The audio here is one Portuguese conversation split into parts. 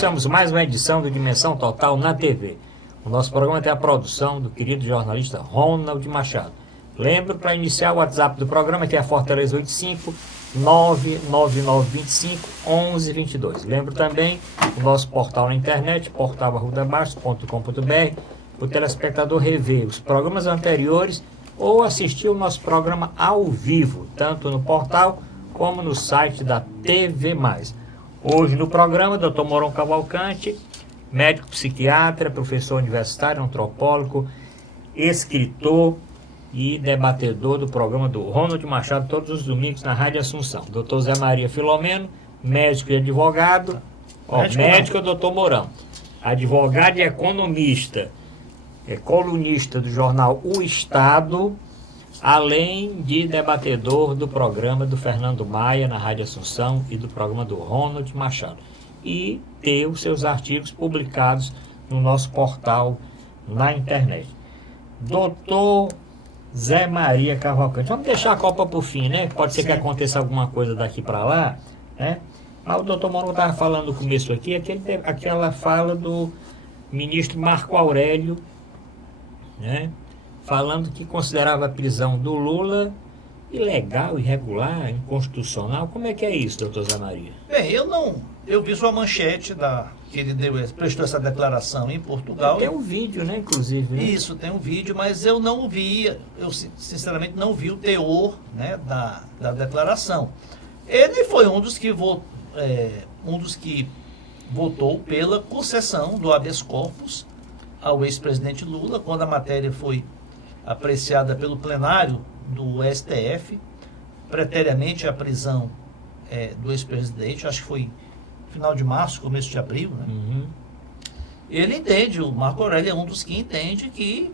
Iniciamos mais uma edição do Dimensão Total na TV. O nosso programa tem a produção do querido jornalista Ronald Machado. Lembro, para iniciar o WhatsApp do programa, que é a Fortaleza 85 99925 1122. Lembro também o nosso portal na internet, portal@arrudabaixo.com.br, o telespectador rever os programas anteriores ou assistir o nosso programa ao vivo, tanto no portal como no site da TV+. Hoje no programa, Dr. Mourão Cavalcante, médico psiquiatra, professor universitário, antropólogo, escritor e debatedor do programa do Ronald Machado, todos os domingos na Rádio Assunção. Dr. Zé Maria Filomeno, médico e advogado. Médico é o Dr. Mourão. Advogado e economista. É colunista do jornal O Estado, além de debatedor do programa do Fernando Maia na Rádio Assunção e do programa do Ronald Machado. E ter os seus artigos publicados no nosso portal na internet. Doutor Zé Maria Cavalcante. Vamos deixar a Copa por fim, né? Pode ser que aconteça alguma coisa daqui para lá, né? Mas o doutor Mourão estava falando no começo aqui, aquela fala do ministro Marco Aurélio, né? Falando que considerava a prisão do Lula ilegal, irregular, inconstitucional. Como é que é isso, doutor Zé Maria? Bem, eu vi sua manchete que ele prestou essa declaração em Portugal. Tem um vídeo, né, inclusive. Né? Isso, tem um vídeo, mas eu não vi, eu sinceramente não vi o teor, né, da declaração. Ele foi um dos que votou pela concessão do habeas corpus ao ex-presidente Lula, quando a matéria foi apreciada pelo plenário do STF, preteriamente a prisão do ex-presidente, acho que foi final de março, começo de abril, né? Uhum. Ele entende, o Marco Aurélio é um dos que entende que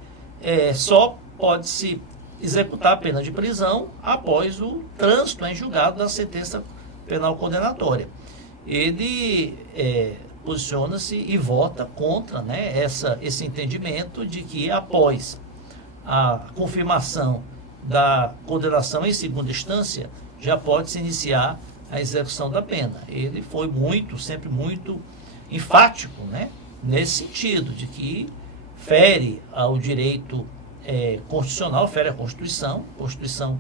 só pode-se executar a pena de prisão após o trânsito em julgado da sentença penal condenatória. Ele posiciona-se e vota contra, né, esse entendimento de que após a confirmação da condenação em segunda instância, já pode-se iniciar a execução da pena. Ele foi sempre muito enfático, né, nesse sentido, de que fere ao direito constitucional, fere a Constituição. A Constituição,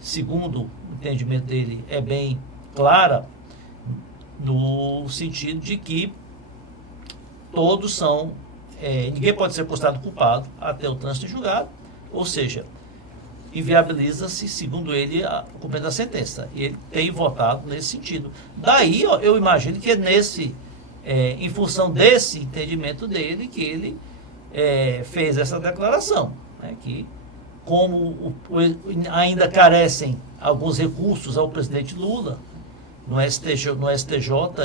segundo o entendimento dele, é bem clara no sentido de que todos são, ninguém pode ser considerado culpado até o trânsito em julgado, ou seja, inviabiliza-se, segundo ele, a cumprimento da sentença. E ele tem votado nesse sentido. Daí, eu imagino que é em função desse entendimento dele que ele fez essa declaração, né, que como ainda carecem alguns recursos ao presidente Lula no STJ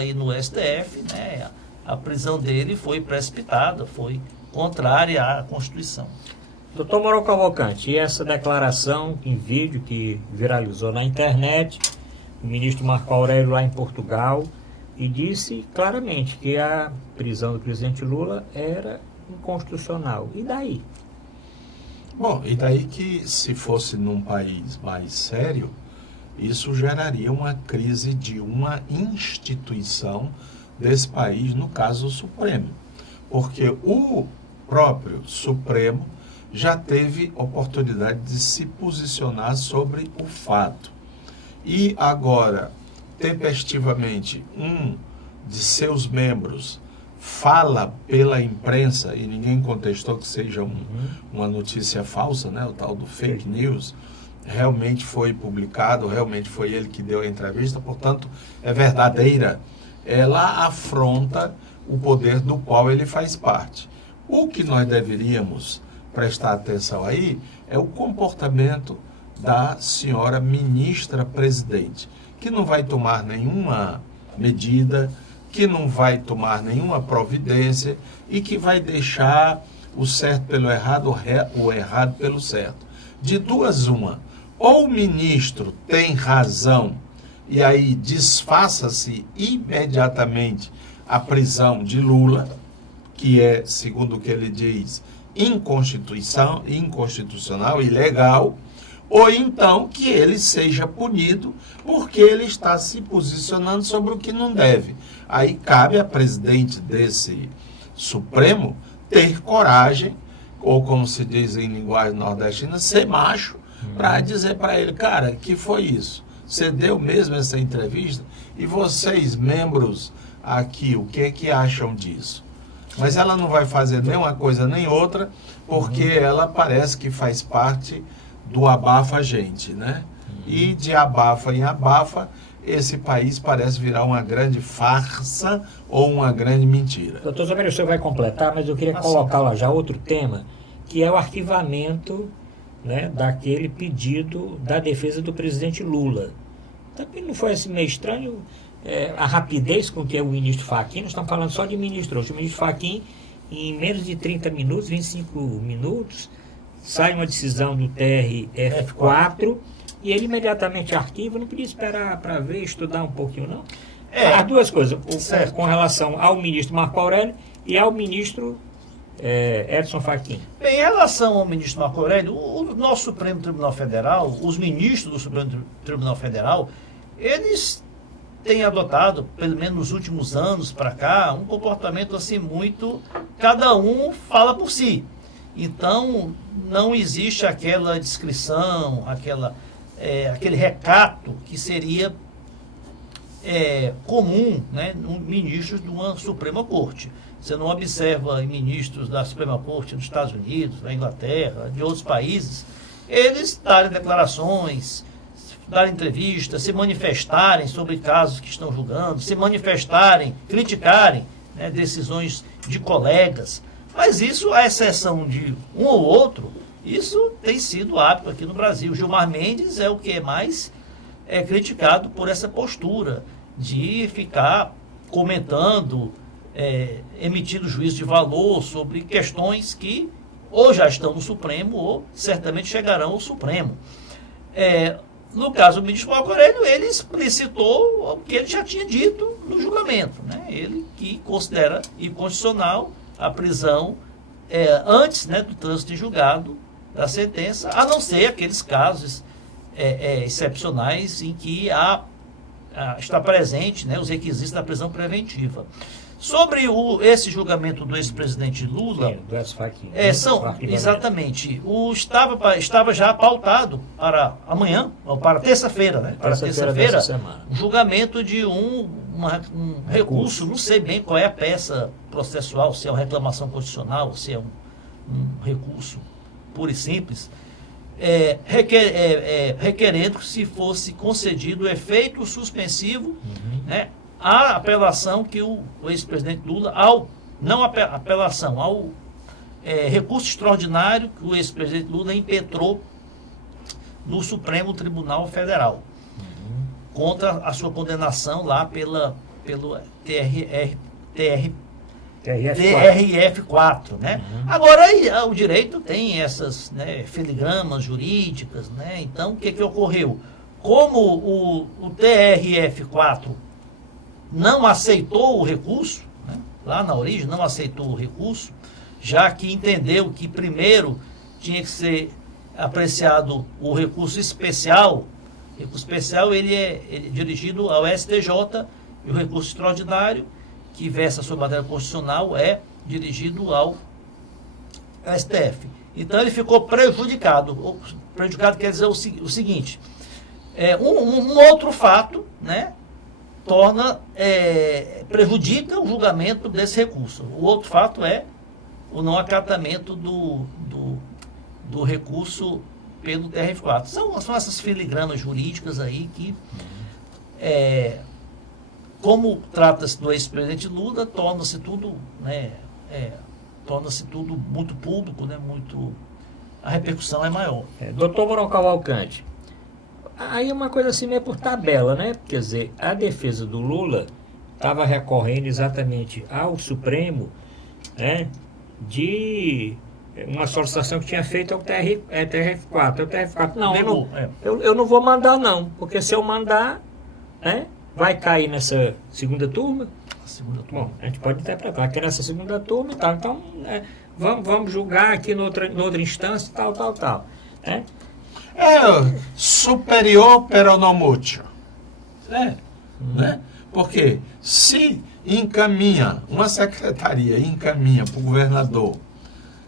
e no STF, né, a prisão dele foi precipitada, foi contrária à Constituição. Doutor Mourão Cavalcante, e essa declaração em vídeo que viralizou na internet, o ministro Marco Aurélio lá em Portugal, e disse claramente que a prisão do presidente Lula era inconstitucional. E daí? Bom, e daí que se fosse num país mais sério, isso geraria uma crise de uma instituição desse país, no caso o Supremo. Porque o próprio Supremo já teve oportunidade de se posicionar sobre o fato. E agora, tempestivamente, um de seus membros fala pela imprensa, e ninguém contestou que seja uma notícia falsa, né, o tal do fake news, realmente foi publicado, realmente foi ele que deu a entrevista, portanto, é verdadeira. Ela afronta o poder do qual ele faz parte. O que nós deveríamos prestar atenção aí é o comportamento da senhora ministra presidente, que não vai tomar nenhuma medida, que não vai tomar nenhuma providência e que vai deixar o certo pelo errado, o errado pelo certo. De duas uma, ou o ministro tem razão e aí desfaça-se imediatamente a prisão de Lula, que é, segundo o que ele diz, inconstitucional, ilegal, ou então que ele seja punido porque ele está se posicionando sobre o que não deve. Aí cabe a presidente desse Supremo ter coragem, ou como se diz em linguagem nordestina, ser macho, para dizer para ele, cara, que foi isso? Você deu mesmo essa entrevista? E vocês, membros aqui, o que é que acham disso? Mas ela não vai fazer nem uma coisa nem outra, porque ela parece que faz parte do abafa gente, né? E de abafa em abafa, esse país parece virar uma grande farsa ou uma grande mentira. Doutor Zamero, o senhor vai completar, mas eu queria colocar lá já outro tema, que é o arquivamento, né, daquele pedido da defesa do presidente Lula. Também não foi assim meio estranho a rapidez com que o ministro Fachin, nós estamos falando só de ministro hoje, o ministro Fachin, em menos de 30 minutos, 25 minutos, sai uma decisão do TRF4 e ele imediatamente arquiva, não podia esperar para ver, estudar um pouquinho, não? As duas coisas, com relação ao ministro Marco Aurélio e ao ministro Edson Fachin. Bem, em relação ao ministro Marco Aurélio, o nosso Supremo Tribunal Federal, os ministros do Supremo Tribunal Federal, eles têm adotado, pelo menos nos últimos anos para cá, um comportamento assim muito, cada um fala por si. Então, não existe aquela descrição, aquele recato que seria comum, né, no ministros de uma Suprema Corte. Você não observa em ministros da Suprema Corte dos Estados Unidos, da Inglaterra, de outros países, eles darem declarações, darem entrevistas, se manifestarem sobre casos que estão julgando, se manifestarem, criticarem, né, decisões de colegas. Mas isso, à exceção de um ou outro, isso tem sido hábito aqui no Brasil. Gilmar Mendes é o que é mais criticado por essa postura de ficar comentando, emitindo juízo de valor sobre questões que ou já estão no Supremo ou certamente chegarão ao Supremo. No caso do ministro Marco Aurélio, ele explicitou o que ele já tinha dito no julgamento, né? Ele que considera inconstitucional a prisão antes, né, do trânsito em julgado da sentença, a não ser aqueles casos excepcionais em que está presente, né, os requisitos da prisão preventiva. Sobre esse julgamento do ex-presidente Lula, exatamente, estava já pautado para amanhã, ou para terça-feira, né? Para terça-feira, um julgamento de um recurso, não sei bem qual é a peça processual, se é uma reclamação constitucional, se é um recurso puro e simples, requerendo que se fosse concedido o efeito suspensivo, né, a apelação que o ex-presidente Lula, ao recurso extraordinário que o ex-presidente Lula impetrou no Supremo Tribunal Federal, contra a sua condenação lá pelo TRF4, né? Agora, o direito tem essas, né, filigramas jurídicas, né? Então, o que ocorreu? Como o TRF4 não aceitou o recurso, né, lá na origem, não aceitou o recurso, já que entendeu que primeiro tinha que ser apreciado o recurso especial. O recurso especial ele é dirigido ao STJ e o recurso extraordinário, que versa sobre matéria constitucional, é dirigido ao STF. Então ele ficou prejudicado. Prejudicado quer dizer o seguinte, um outro fato, né, prejudica o julgamento desse recurso. O outro fato é o não acatamento do recurso pelo TRF4. São essas filigramas jurídicas aí que, como trata-se do ex-presidente Lula, torna-se tudo, né, muito público, né, a repercussão é maior. Doutor Mourão Cavalcante, aí é uma coisa assim meio por tabela, né? Quer dizer, a defesa do Lula estava recorrendo exatamente ao Supremo, né, de uma solicitação que tinha feito ao TRF4. O TRF4, não, eu não vou mandar não, porque se eu mandar, né, vai cair nessa segunda turma. Bom, a gente pode interpretar que é nessa segunda turma e tal. Então, vamos julgar aqui noutra instância, tal. Né? É superior pero no mucho. Né? Porque se encaminha, uma secretaria encaminha para o governador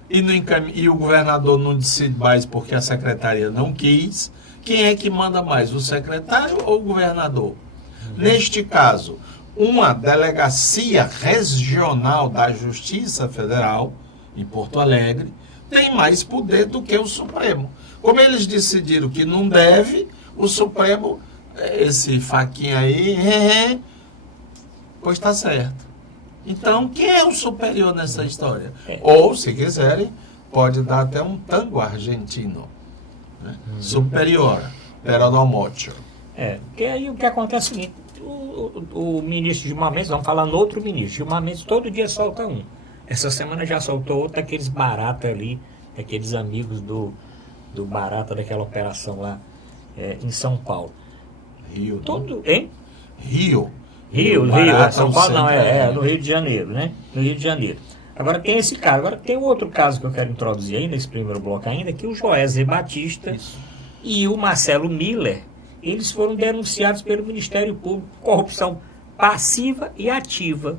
e o governador não decide mais porque a secretaria não quis, quem é que manda mais, o secretário ou o governador? Neste caso, uma delegacia regional da Justiça Federal, em Porto Alegre, tem mais poder do que o Supremo. Como eles decidiram que não deve, o Supremo, esse faquinha aí, pois está certo. Então, quem é o superior nessa história? Ou, se quiserem, pode dar até um tango argentino. Né? Superior, pero no mucho. Porque aí o que acontece é o seguinte, o ministro Gilmar Mendes, vamos falar no outro ministro, Gilmar Mendes todo dia solta um. Essa semana já soltou outro daqueles barata ali, daqueles amigos do barata daquela operação lá em São Paulo. Rio. Todo, hein? Rio. São Paulo não, no Rio de Janeiro, né? No Rio de Janeiro. Agora tem esse caso, agora tem outro caso que eu quero introduzir aí nesse primeiro bloco ainda, que o Joesley Batista e o Marcelo Miller, eles foram denunciados pelo Ministério Público por corrupção passiva e ativa,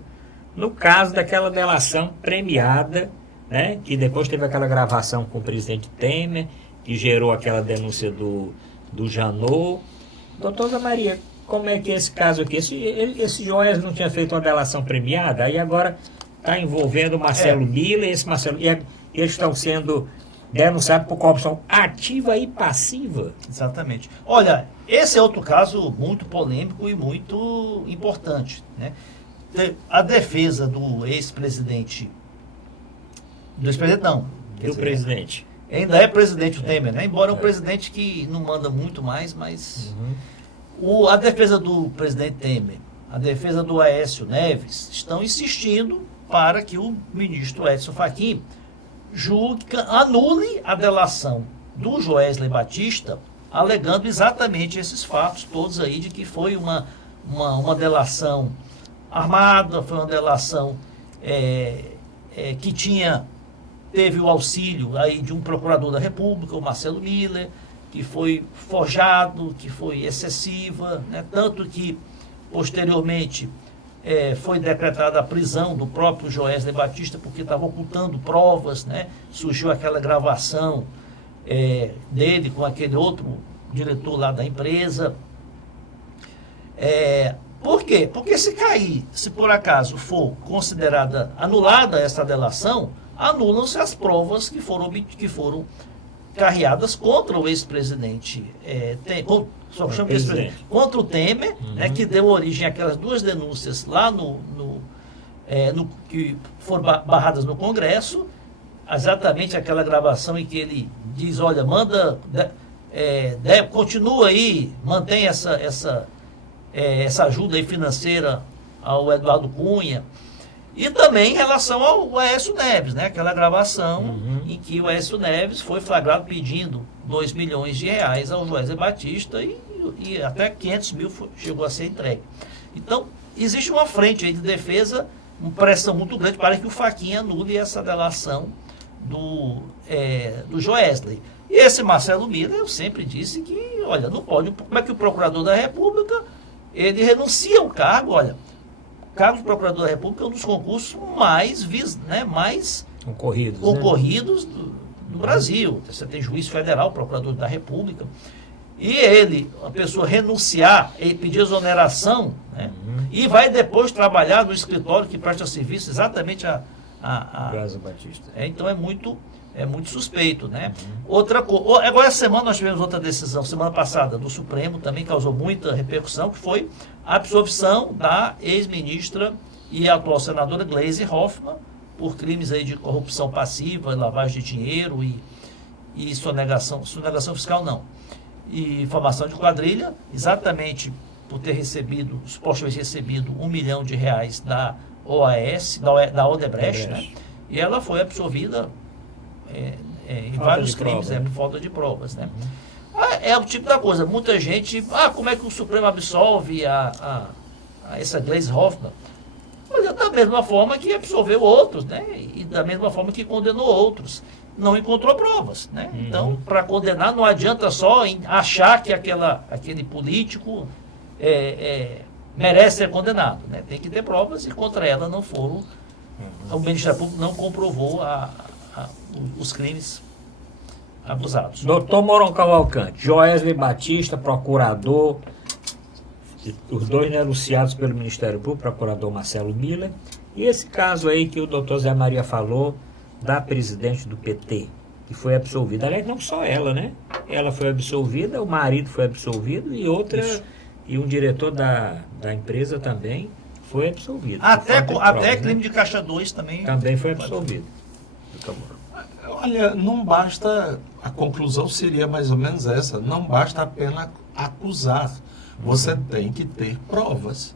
no caso daquela delação premiada, né? Que depois teve aquela gravação com o presidente Temer, que gerou aquela denúncia do Janot. Doutora Maria, como é que é esse caso aqui? Esse Joesley não tinha feito uma delação premiada, aí agora está envolvendo o Marcelo Miller, e eles estão sendo denunciados por corrupção ativa e passiva. Exatamente. Olha, esse é outro caso muito polêmico e muito importante, né? A defesa do ex-presidente, Presidente. Ainda é presidente o Temer, né? Embora é um presidente que não manda muito mais, mas a defesa do presidente Temer, a defesa do Aécio Neves, estão insistindo para que o ministro Edson Fachin anule a delação do Joesley Batista, alegando exatamente esses fatos todos aí, de que foi uma delação armada, foi uma delação que teve o auxílio aí de um procurador da República, o Marcelo Miller, que foi forjado, que foi excessiva, né? Tanto que, posteriormente, foi decretada a prisão do próprio Joesley Batista, porque estava ocultando provas, né? Surgiu aquela gravação dele com aquele outro diretor lá da empresa. Por quê? Porque se por acaso for considerada anulada essa delação, anulam-se as provas que foram carreadas contra o ex-presidente, contra o Temer, né, que deu origem àquelas duas denúncias lá que foram barradas no Congresso, exatamente aquela gravação em que ele diz, olha, continua aí, mantém essa ajuda aí financeira ao Eduardo Cunha. E também em relação ao Aécio Neves, né? Aquela gravação em que o Aécio Neves foi flagrado pedindo 2 milhões de reais ao Joesley Batista e até 500 mil chegou a ser entregue. Então, existe uma frente aí de defesa, uma pressão muito grande para que o Fachin anule essa delação do Joesley. E esse Marcelo Miller, eu sempre disse que, olha, não pode, como é que o procurador da República, ele renuncia ao cargo, olha, o cargo de procurador da República é um dos concursos mais concorridos do Brasil. Você tem juiz federal, procurador da República, e a pessoa renunciar e pedir exoneração, né? E vai depois trabalhar no escritório que presta serviço exatamente a Joesley Batista. Então é muito suspeito, né? Outra coisa, agora essa semana nós tivemos outra decisão, semana passada, do Supremo, também causou muita repercussão, que foi a absolvição da ex-ministra e atual senadora Gleisi Hoffmann por crimes aí de corrupção passiva, lavagem de dinheiro e sonegação fiscal não, e formação de quadrilha, exatamente por ter supostamente recebido R$1 milhão da OAS, da Odebrecht, né? E ela foi absolvida em vários crimes, por falta de provas, né? É o tipo da coisa, muita gente, como é que o Supremo absolve a essa Gleisi Hoffmann? Mas da mesma forma que absolveu outros, né? E da mesma forma que condenou outros. não encontrou provas, né? Então, para condenar, não adianta só achar que aquele político merece ser condenado, né? Tem que ter provas e contra ela não foram. O Ministério Público não comprovou os crimes acusados. Doutor Mourão Cavalcante, Joesley Batista, procurador, os dois denunciados pelo Ministério Público, procurador Marcelo Miller, e esse caso aí que o doutor Zé Maria falou, da presidente do PT, que foi absolvida. Aliás, não só ela, né? Ela foi absolvida, o marido foi absolvido e outra, e um diretor da empresa também foi absolvido. Até crime de caixa 2 também. Também foi absolvido. Olha, não basta, a conclusão seria mais ou menos essa, não basta apenas acusar, você tem que ter provas.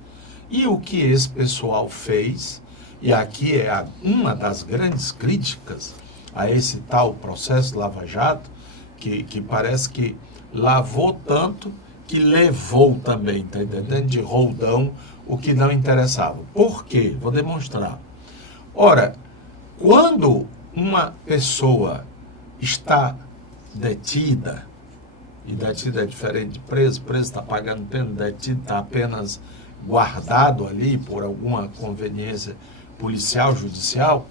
E o que esse pessoal fez, e aqui é uma das grandes críticas a esse tal processo Lava Jato, que parece que lavou tanto que levou também, tá entendendo? De roldão o que não interessava. Por quê? Vou demonstrar. Ora, quando uma pessoa está detida, e detido é diferente de preso está pagando pena, detido está apenas guardado ali por alguma conveniência policial, judicial,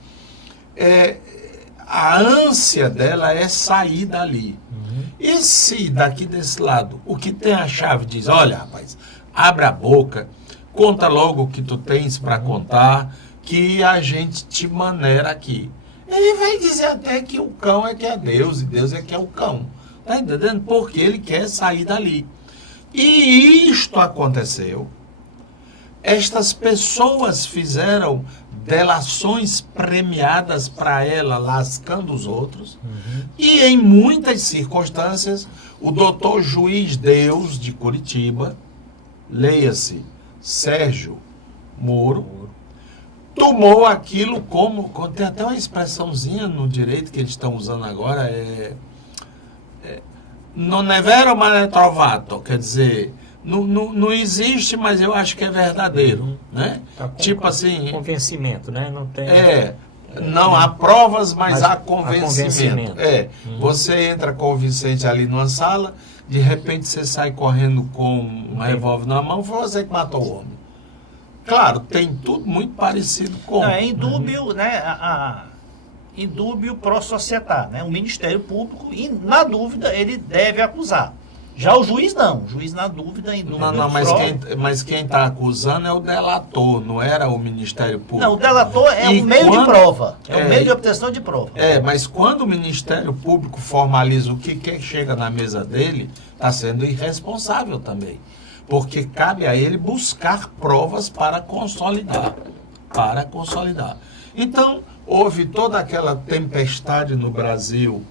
a ânsia dela é sair dali. E se daqui desse lado, o que tem a chave diz, olha rapaz, abre a boca, conta logo o que tu tens para contar, que a gente te maneira aqui. Ele vai dizer até que o cão é que é Deus, e Deus é que é o cão. Tá entendendo? Porque ele quer sair dali. E isto aconteceu. Estas pessoas fizeram delações premiadas para ela, lascando os outros. E em muitas circunstâncias, o doutor Juiz Deus de Curitiba, leia-se Sérgio Moro, tomou aquilo como... Tem até uma expressãozinha no direito que eles estão usando agora, non è vero ma è trovato, quer dizer, não existe, mas eu acho que é verdadeiro, né? Tá Tipo assim... Convencimento, né? Não tem... Não há provas, mas há convencimento. convencimento. Você entra convincente ali numa sala, de repente você sai correndo com um revólver na mão, foi você que matou o homem. Claro, tem tudo muito parecido com... É indúbio, né? Indúbio pro società, né? O Ministério Público, e na dúvida, ele deve acusar. Já o juiz não. O juiz, na dúvida, indúbio mas quem está acusando é o delator, não era o Ministério Público. Não, o delator é um meio de prova. É um meio de obtenção de prova. Mas quando o Ministério Público formaliza o que chega na mesa dele, está sendo irresponsável também. Porque cabe a ele buscar provas para consolidar. Então, houve toda aquela tempestade no Brasil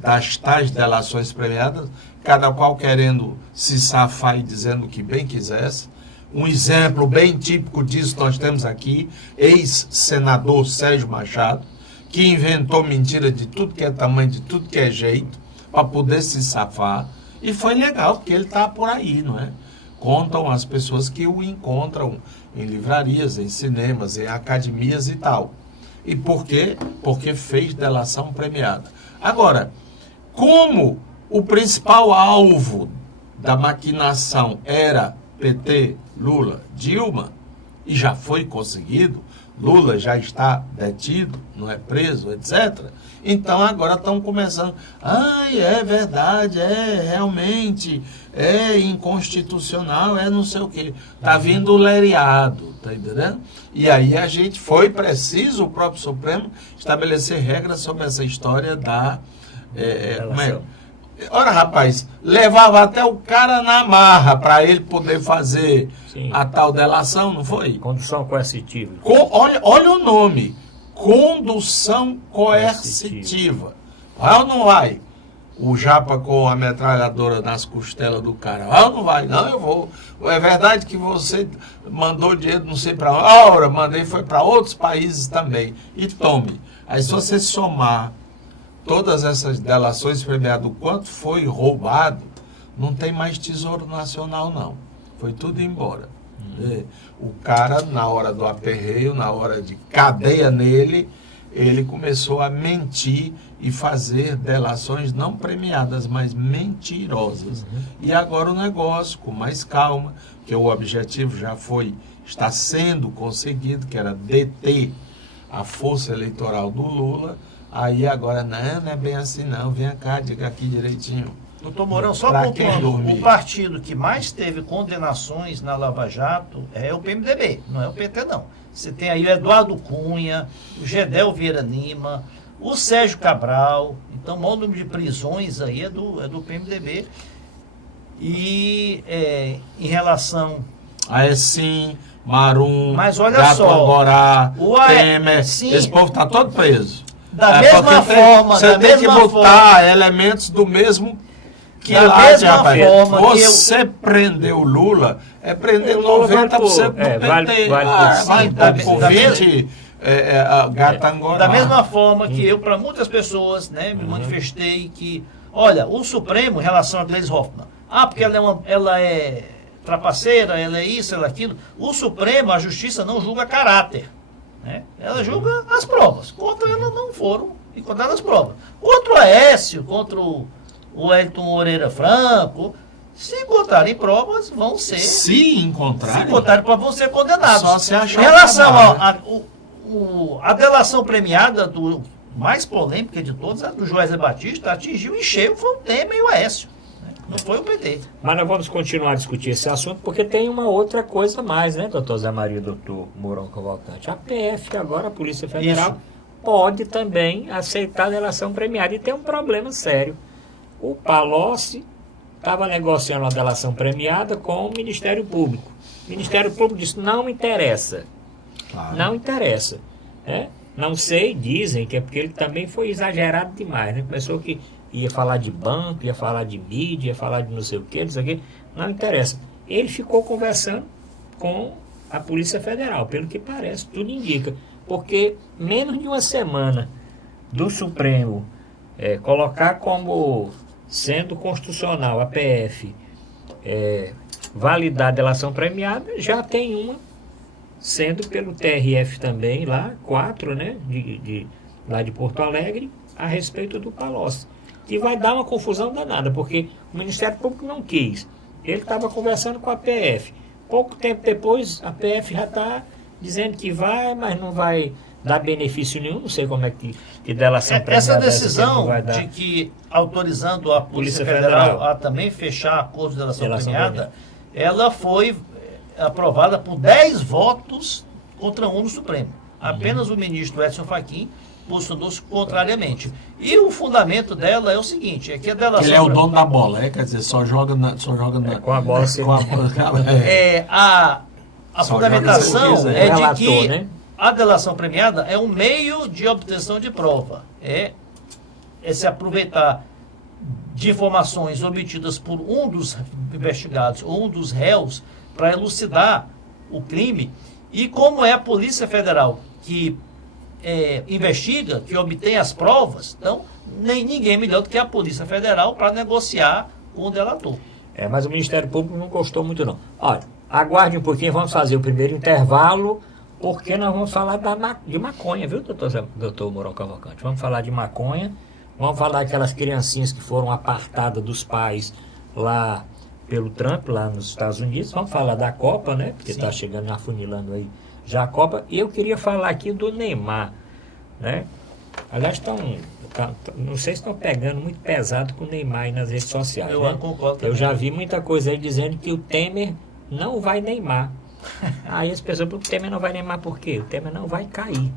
das tais delações premiadas, cada qual querendo se safar e dizendo o que bem quisesse. Um exemplo bem típico disso nós temos aqui, ex-senador Sérgio Machado, que inventou mentira de tudo que é tamanho, de tudo que é jeito, para poder se safar. E foi legal, porque ele está por aí, não é? Contam as pessoas que o encontram em livrarias, em cinemas, em academias e tal. E por quê? Porque fez delação premiada. Agora, como o principal alvo da maquinação era PT, Lula, Dilma, e já foi conseguido, Lula já está detido, não é preso, etc. Então agora estão começando, é verdade, realmente, é inconstitucional, não sei o quê. Está vindo lereado, tá entendendo? E aí foi preciso o próprio Supremo estabelecer regras sobre essa história da... Ora, rapaz, levava até o cara na marra para ele poder fazer a tal delação, não foi? Condução coercitiva. Olha o nome. Condução coercitiva. Vai ou não vai? O japa com a metralhadora nas costelas do cara. Vai ou não vai? Não, eu vou. É verdade que você mandou dinheiro não sei para onde. Ora, mandei, foi para outros países também. E tome. Aí se você somar todas essas delações premiadas, o quanto foi roubado, não tem mais Tesouro Nacional, não. Foi tudo embora. O cara, na hora do aperreio, na hora de cadeia nele, ele começou a mentir e fazer delações não premiadas, mas mentirosas. E agora o negócio, com mais calma, que o objetivo está sendo conseguido, que era deter a força eleitoral do Lula. Aí agora, não é bem assim não, vem cá, diga aqui direitinho. Doutor Mourão, só Pra pontuando, quem dormir? o partido que mais teve condenações na Lava Jato é o PMDB, não é o PT não. Você tem aí o Eduardo Cunha, o Gedel Vieira Lima, o Sérgio Cabral, então o maior número de prisões aí é do PMDB. E em relação... Aecim, Marum, Mas olha Gato só, Angorá, o Temer, sim. esse povo está todo preso. Da mesma forma, você da tem que mesma botar elementos do mesmo que Da lá, mesma rapaz. forma que Você prendeu o Lula, prender O Lula 90% do PT. vale Vai por por 100. 20, Gato Angorá. Da mesma forma que eu, para muitas pessoas, né, me manifestei que, olha, o Supremo, em relação a Gleisi Hoffmann, porque ela é trapaceira, ela é isso, ela é aquilo. O Supremo, a Justiça não julga caráter. Né? Ela julga as provas. Contra ela não foram encontradas as provas. Contra o Aécio, contra o Wellington Moreira Franco, se encontrarem provas, vão ser. Se encontrarem provas, vão ser condenados. Só se achar em relação trabalho. a delação premiada do mais polêmica de todas, a do Joesley Batista, atingiu em cheio foi o Temer e o Aécio. Né? Não foi o PT. Mas nós vamos continuar a discutir esse assunto, porque tem uma outra coisa a mais, né, doutor Zé Maria e doutor Mourão Cavalcante? A PF, agora a Polícia Federal, pode também aceitar a delação premiada. E tem um problema sério. O Palocci estava negociando a delação premiada com o Ministério Público. O Ministério Público disse, não me interessa. Claro. Não interessa. Né? Não sei, dizem que é porque ele também foi exagerado demais. Né? Começou que ia falar de banco, ia falar de mídia, ia falar de não sei o que, não sei o que. Não interessa. Ele ficou conversando com a Polícia Federal, pelo que parece, tudo indica. Porque menos de uma semana do Supremo colocar como sendo constitucional a PF validar a delação premiada, já tem uma sendo pelo TRF também, lá, 4, né, lá de Porto Alegre, a respeito do Palocci. E vai dar uma confusão danada, porque o Ministério Público não quis. Ele estava conversando com a PF. Pouco tempo depois, a PF já está dizendo que vai, mas não vai dar benefício nenhum. Não sei como é que delação premiada essa decisão vai dar. de que autorizando a Polícia Federal a também fechar acordo de delação premiada, ela foi aprovada por 10 votos contra 1 no Supremo. Apenas o ministro Edson Fachin posicionou-se contrariamente. E o fundamento dela é o seguinte, é que a delação... Ele é o dono da bola, quer dizer, só joga com a bola. A fundamentação quiser. é de Relator, que né? a delação premiada é um meio de obtenção de prova. É se aproveitar de informações obtidas por um dos investigados ou um dos réus para elucidar o crime. E como é a Polícia Federal que investiga, que obtém as provas, então ninguém melhor do que a Polícia Federal para negociar com o delator. Mas o Ministério Público não gostou muito não. Olha, aguarde um pouquinho, vamos fazer o primeiro intervalo, porque nós vamos falar de maconha, viu, doutor Mourão Cavalcante? Vamos falar de maconha, vamos falar daquelas criancinhas que foram apartadas dos pais lá pelo Trump, lá nos Estados Unidos. Vamos falar da Copa, né? Porque está chegando, afunilando aí já a Copa. E eu queria falar aqui do Neymar, né? Aliás, não sei se estão pegando muito pesado com o Neymar aí nas redes sociais. Eu né? concordo. Eu já vi muita coisa aí dizendo que o Temer não vai Neymar. Aí as pessoas, o Temer não vai Neymar por quê? O Temer não vai cair.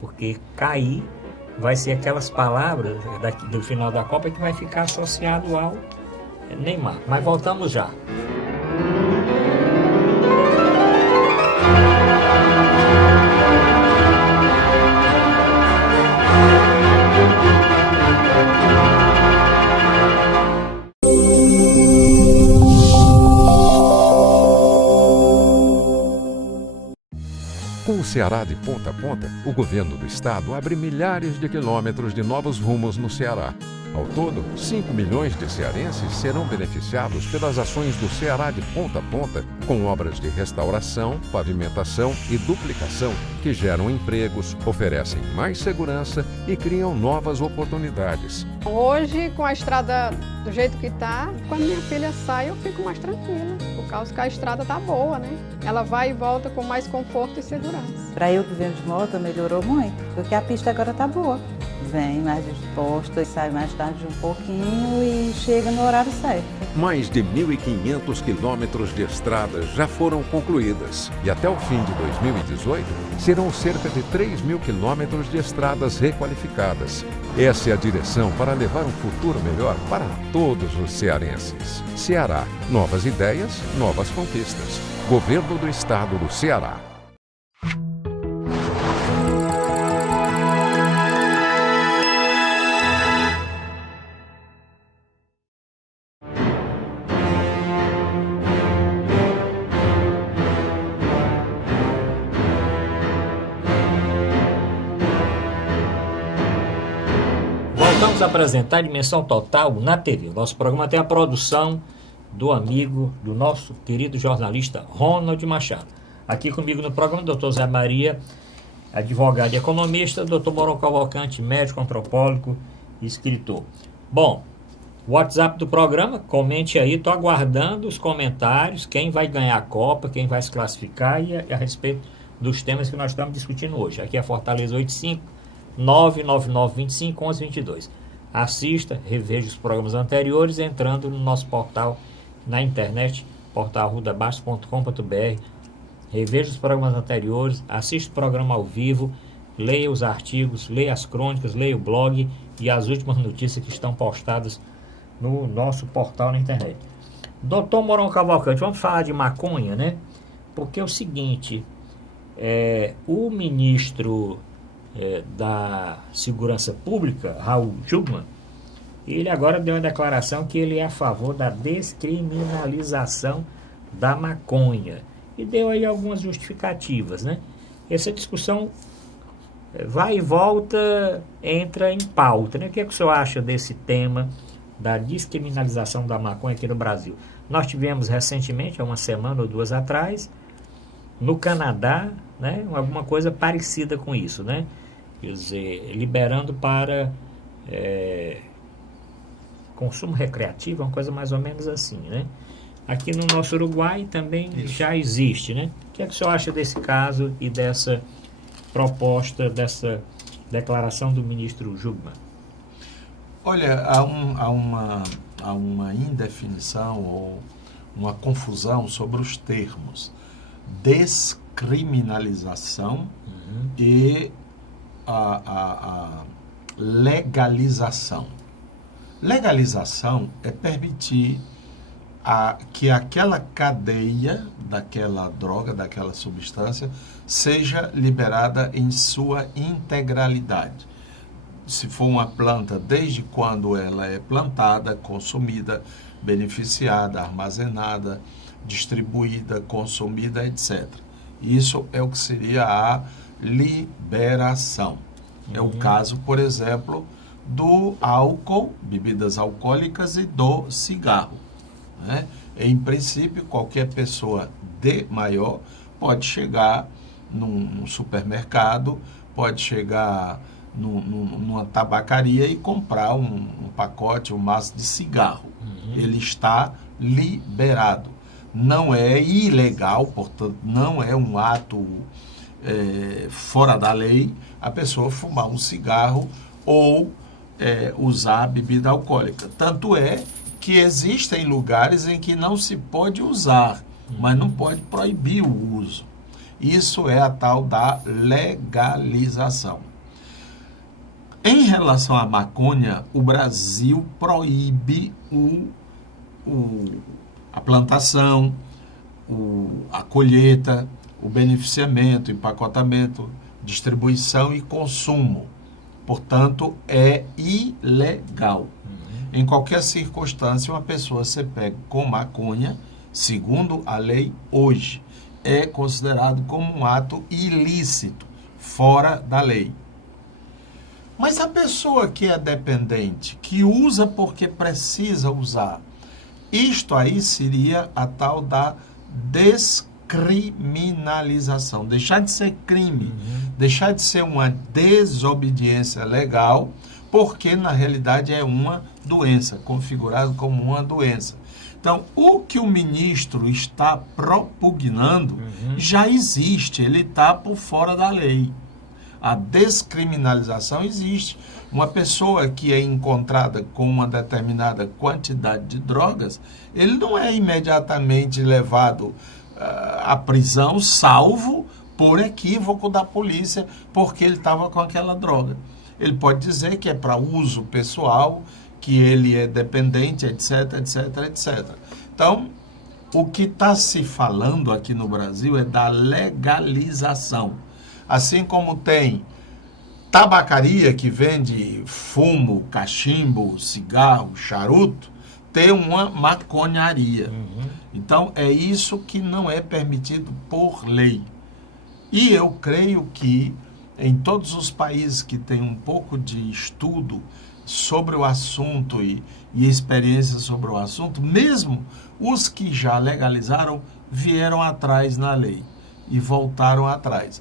Porque cair vai ser aquelas palavras do final da Copa que vai ficar associado ao Neymar. Mas voltamos já. Com o Ceará de ponta a ponta, o governo do estado abre milhares de quilômetros de novos rumos no Ceará. Ao todo, 5 milhões de cearenses serão beneficiados pelas ações do Ceará de ponta a ponta, com obras de restauração, pavimentação e duplicação, que geram empregos, oferecem mais segurança e criam novas oportunidades. Hoje, com a estrada do jeito que está, quando minha filha sai, eu fico mais tranquila, por causa que a estrada está boa, né? Ela vai e volta com mais conforto e segurança. Para eu que venho de moto, melhorou muito, porque a pista agora está boa. Vem mais disposta, sai mais tarde um pouquinho e chega no horário certo. Mais de 1.500 quilômetros de estradas já foram concluídas e até o fim de 2018 serão cerca de 3.000 quilômetros de estradas requalificadas. Essa é a direção para levar um futuro melhor para todos os cearenses. Ceará, novas ideias, novas conquistas. Governo do Estado do Ceará. Voltamos a apresentar a Dimensão Total na TV. O nosso programa tem a produção do amigo, do nosso querido jornalista Ronald Machado. Aqui comigo no programa, doutor Zé Maria, advogado e economista, doutor Moron Cavalcante, médico, antropólogo e escritor. Bom, WhatsApp do programa, comente aí, estou aguardando os comentários, quem vai ganhar a Copa, quem vai se classificar e a respeito dos temas que nós estamos discutindo hoje. Aqui é Fortaleza 85 99925 1122. Assista, reveja os programas anteriores entrando no nosso portal na internet, portalrudabastos.com.br. Reveja os programas anteriores, assista o programa ao vivo, leia os artigos, leia as crônicas, leia o blog e as últimas notícias que estão postadas no nosso portal na internet. Doutor Moron Cavalcante, vamos falar de maconha, né? Porque é o seguinte, o ministro da Segurança Pública, Raul Jungmann, ele agora deu uma declaração que ele é a favor da descriminalização da maconha e deu aí algumas justificativas, né? Essa discussão vai e volta, entra em pauta, né? O que é que o senhor acha desse tema da descriminalização da maconha aqui no Brasil? Nós tivemos recentemente, há uma semana ou duas atrás, no Canadá, né, alguma coisa parecida com isso, né? Quer dizer, liberando para consumo recreativo, uma coisa mais ou menos assim, né? Aqui no nosso Uruguai também já existe, né? O que é que o senhor acha desse caso e dessa proposta, dessa declaração do ministro Jungmann? Olha, há uma indefinição ou uma confusão sobre os termos descriminalização e a legalização. Legalização é permitir que aquela cadeia daquela droga, daquela substância, seja liberada em sua integralidade. Se for uma planta, desde quando ela é plantada, consumida, beneficiada, armazenada, distribuída, consumida, etc. Isso é o que seria a liberação. É o caso, por exemplo, do álcool, bebidas alcoólicas e do cigarro, né? Em princípio, qualquer pessoa de maior pode chegar num supermercado, pode chegar numa tabacaria e comprar um pacote, um maço de cigarro. Ele está liberado. Não é ilegal, portanto, não é um ato fora da lei a pessoa fumar um cigarro ou usar bebida alcoólica. Tanto é que existem lugares em que não se pode usar, mas não pode proibir o uso. Isso é a tal da legalização. Em relação à maconha, o Brasil proíbe a plantação, a colheita, o beneficiamento, empacotamento, distribuição e consumo. Portanto, é ilegal. Em qualquer circunstância, uma pessoa ser pega com maconha, segundo a lei hoje, é considerado como um ato ilícito, fora da lei. Mas a pessoa que é dependente, que usa porque precisa usar, isto aí seria a tal da descriminalização. Deixar de ser crime, deixar de ser uma desobediência legal, porque na realidade é uma doença, configurado como uma doença. Então, o que o ministro está propugnando já existe, ele está por fora da lei. A descriminalização existe. Uma pessoa que é encontrada com uma determinada quantidade de drogas, ele não é imediatamente levado à prisão, salvo por equívoco da polícia, porque ele estava com aquela droga. Ele pode dizer que é para uso pessoal, que ele é dependente, etc, etc, etc. Então, o que está se falando aqui no Brasil é da legalização. Assim como tem tabacaria que vende fumo, cachimbo, cigarro, charuto, tem uma maconharia. Então, é isso que não é permitido por lei. E eu creio que em todos os países que têm um pouco de estudo sobre o assunto e experiência sobre o assunto, mesmo os que já legalizaram vieram atrás na lei e voltaram atrás.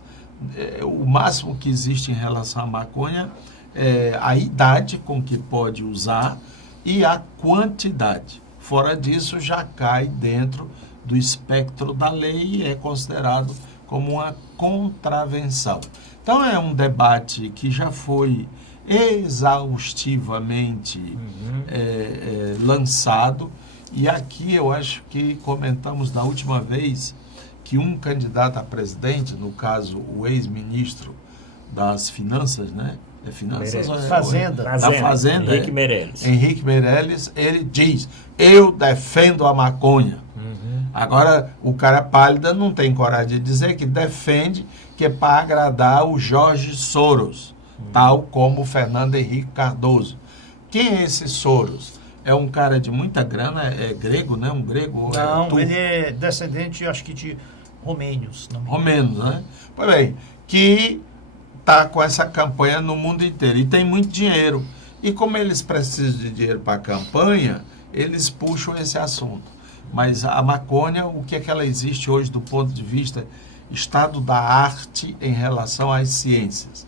O máximo que existe em relação à maconha é a idade com que pode usar e a quantidade. Fora disso, já cai dentro do espectro da lei e é considerado como uma contravenção. Então, é um debate que já foi exaustivamente lançado, e aqui eu acho que comentamos da última vez que um candidato a presidente, no caso o ex-ministro das Finanças, né? É Finanças ou é Fazenda. Da Fazenda, Henrique Meirelles. Henrique Meirelles, ele diz: eu defendo a maconha. Agora, o cara pálida não tem coragem de dizer que defende, que é para agradar o Jorge Soros, tal como o Fernando Henrique Cardoso. Quem é esse Soros? É um cara de muita grana, é grego, né? Um grego. Não, ele é descendente, acho que de romênios. Romenos, né? Pois bem, que está com essa campanha no mundo inteiro e tem muito dinheiro. E como eles precisam de dinheiro para a campanha, eles puxam esse assunto. Mas a maconha, o que é que ela existe hoje do ponto de vista estado da arte em relação às ciências?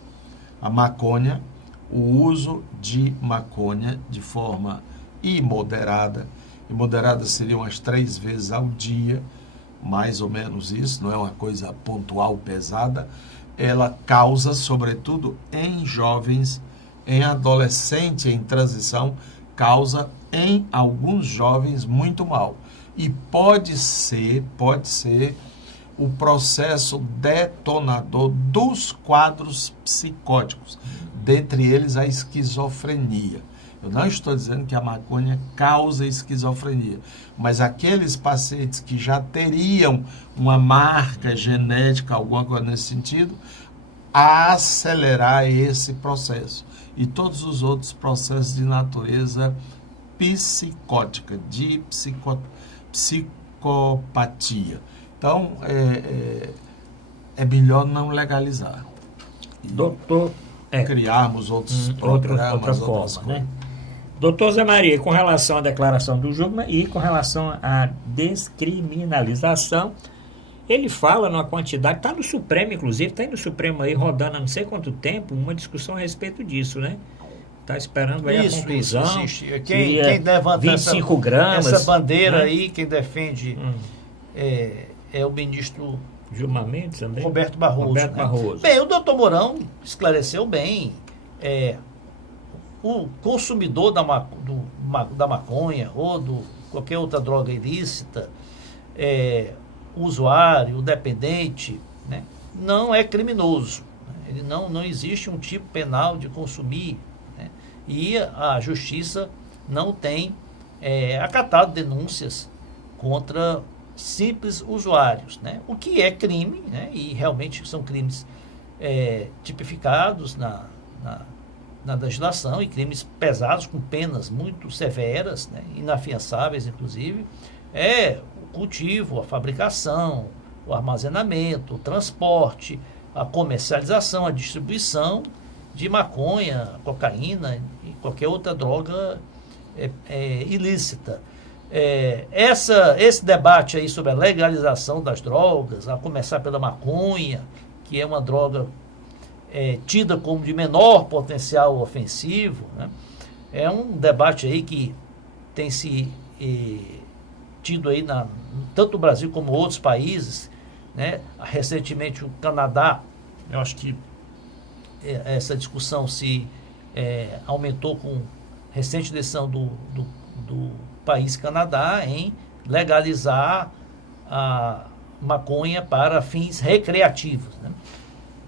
A maconha, o uso de maconha de forma imoderada seria umas 3 vezes ao dia, mais ou menos isso, não é uma coisa pontual, pesada, ela causa, sobretudo em jovens, em adolescente, em transição, causa em alguns jovens muito mal. E pode ser o processo detonador dos quadros psicóticos, dentre eles a esquizofrenia. Eu não estou dizendo que a maconha causa esquizofrenia, mas aqueles pacientes que já teriam uma marca genética, alguma coisa nesse sentido, a acelerar esse processo. E todos os outros processos de natureza psicótica, de psicopatia. Então, é melhor não legalizar. Doutor, criarmos outros programas, outra outras forma, coisas. né? Doutor Zé Maria, com relação à declaração do Jungmann e com relação à descriminalização, ele fala numa quantidade, está no Supremo, inclusive, está aí no Supremo aí rodando há não sei quanto tempo, uma discussão a respeito disso, né? Está esperando aí a conclusão. Quem levanta 25 gramas, essa bandeira, né? Aí, quem defende é o ministro Gilmar Mendes também? Roberto Barroso. Barroso. Bem, o doutor Mourão esclareceu bem. O consumidor da maconha ou de qualquer outra droga ilícita, o usuário, o dependente, né, não é criminoso. Ele não existe um tipo penal de consumir, né, e a justiça não tem acatado denúncias contra simples usuários, né, o que é crime, né, e realmente são crimes tipificados na legislação, e crimes pesados com penas muito severas, né, inafiançáveis inclusive, o cultivo, a fabricação, o armazenamento, o transporte, a comercialização, a distribuição de maconha, cocaína e qualquer outra droga ilícita. Esse debate aí sobre a legalização das drogas, a começar pela maconha, que é uma droga tida como de menor potencial ofensivo, né? É um debate aí que tem se tido aí tanto no Brasil como outros países, né? Recentemente o Canadá, eu acho que essa discussão se aumentou com a recente decisão do país Canadá em legalizar a maconha para fins recreativos, né?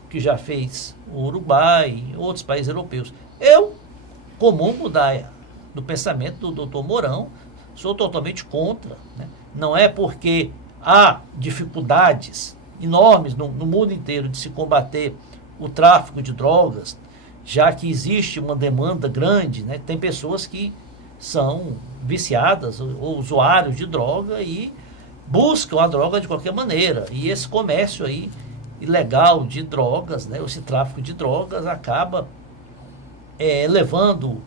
Que já fez o Uruguai e outros países europeus. Eu comungo do pensamento do Dr. Mourão, sou totalmente contra, né? Não é porque há dificuldades enormes no mundo inteiro de se combater o tráfico de drogas, já que existe uma demanda grande, né? Tem pessoas que são viciadas ou usuários de droga e buscam a droga de qualquer maneira. E esse comércio aí ilegal de drogas, né? Esse tráfico de drogas acaba levando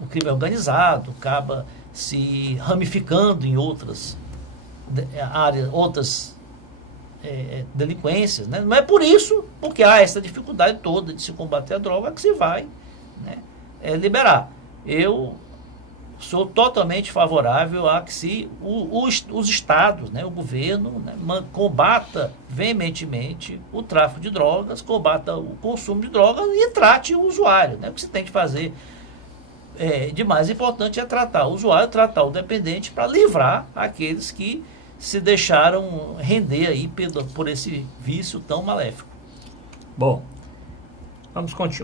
o crime organizado, acaba se ramificando em outras áreas, outras delinquências, né? Não é por isso, porque há essa dificuldade toda de se combater a droga, que se vai, né, liberar. Eu sou totalmente favorável a que os estados, né, o governo, né, combata veementemente o tráfico de drogas, combata o consumo de drogas e trate o usuário, né? O que se tem que fazer de mais importante é tratar o usuário, tratar o dependente, para livrar aqueles que se deixaram render aí por esse vício tão maléfico. Bom,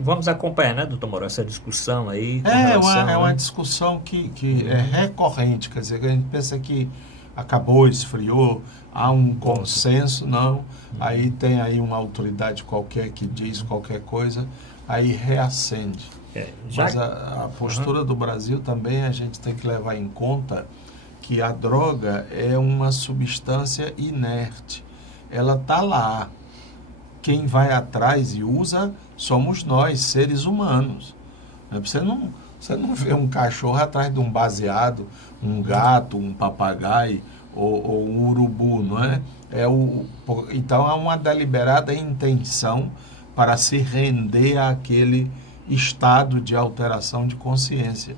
vamos acompanhar, né, doutor Mourão, essa discussão aí. É uma discussão que é recorrente, quer dizer, a gente pensa que acabou, esfriou, há um consenso, não, aí tem aí uma autoridade qualquer que diz qualquer coisa, aí reacende. Mas a postura do Brasil também a gente tem que levar em conta que a droga é uma substância inerte. Ela está lá. Quem vai atrás e usa somos nós, seres humanos. Você não vê um cachorro atrás de um baseado, um gato, um papagaio ou um urubu, não é? Então há uma deliberada intenção para se render àquele estado de alteração de consciência.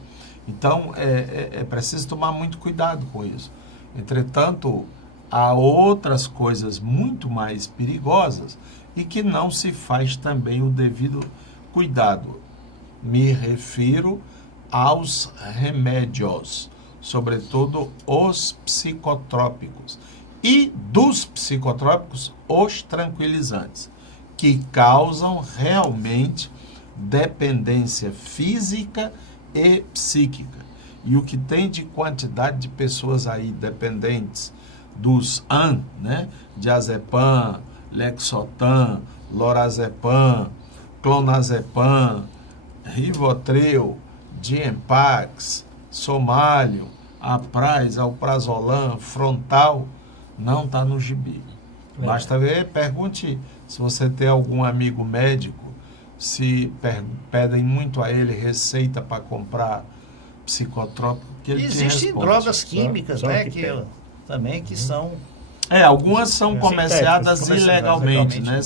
Então, é preciso tomar muito cuidado com isso. Entretanto, há outras coisas muito mais perigosas e que não se faz também o devido cuidado. Me refiro aos remédios, sobretudo os psicotrópicos. E dos psicotrópicos, os tranquilizantes, que causam realmente dependência física e psíquica. E o que tem de quantidade de pessoas aí dependentes dos né? Diazepam, Lexotan, Lorazepam, Clonazepam, Rivotril, Diempax, Somalium, Apraz, Alprazolam, Frontal, não está no gibi. Basta ver, pergunte se você tem algum amigo médico, se pedem muito a ele receita para comprar psicotrópico, que ele existem drogas químicas, né, que são... algumas são comerciadas ilegalmente, né,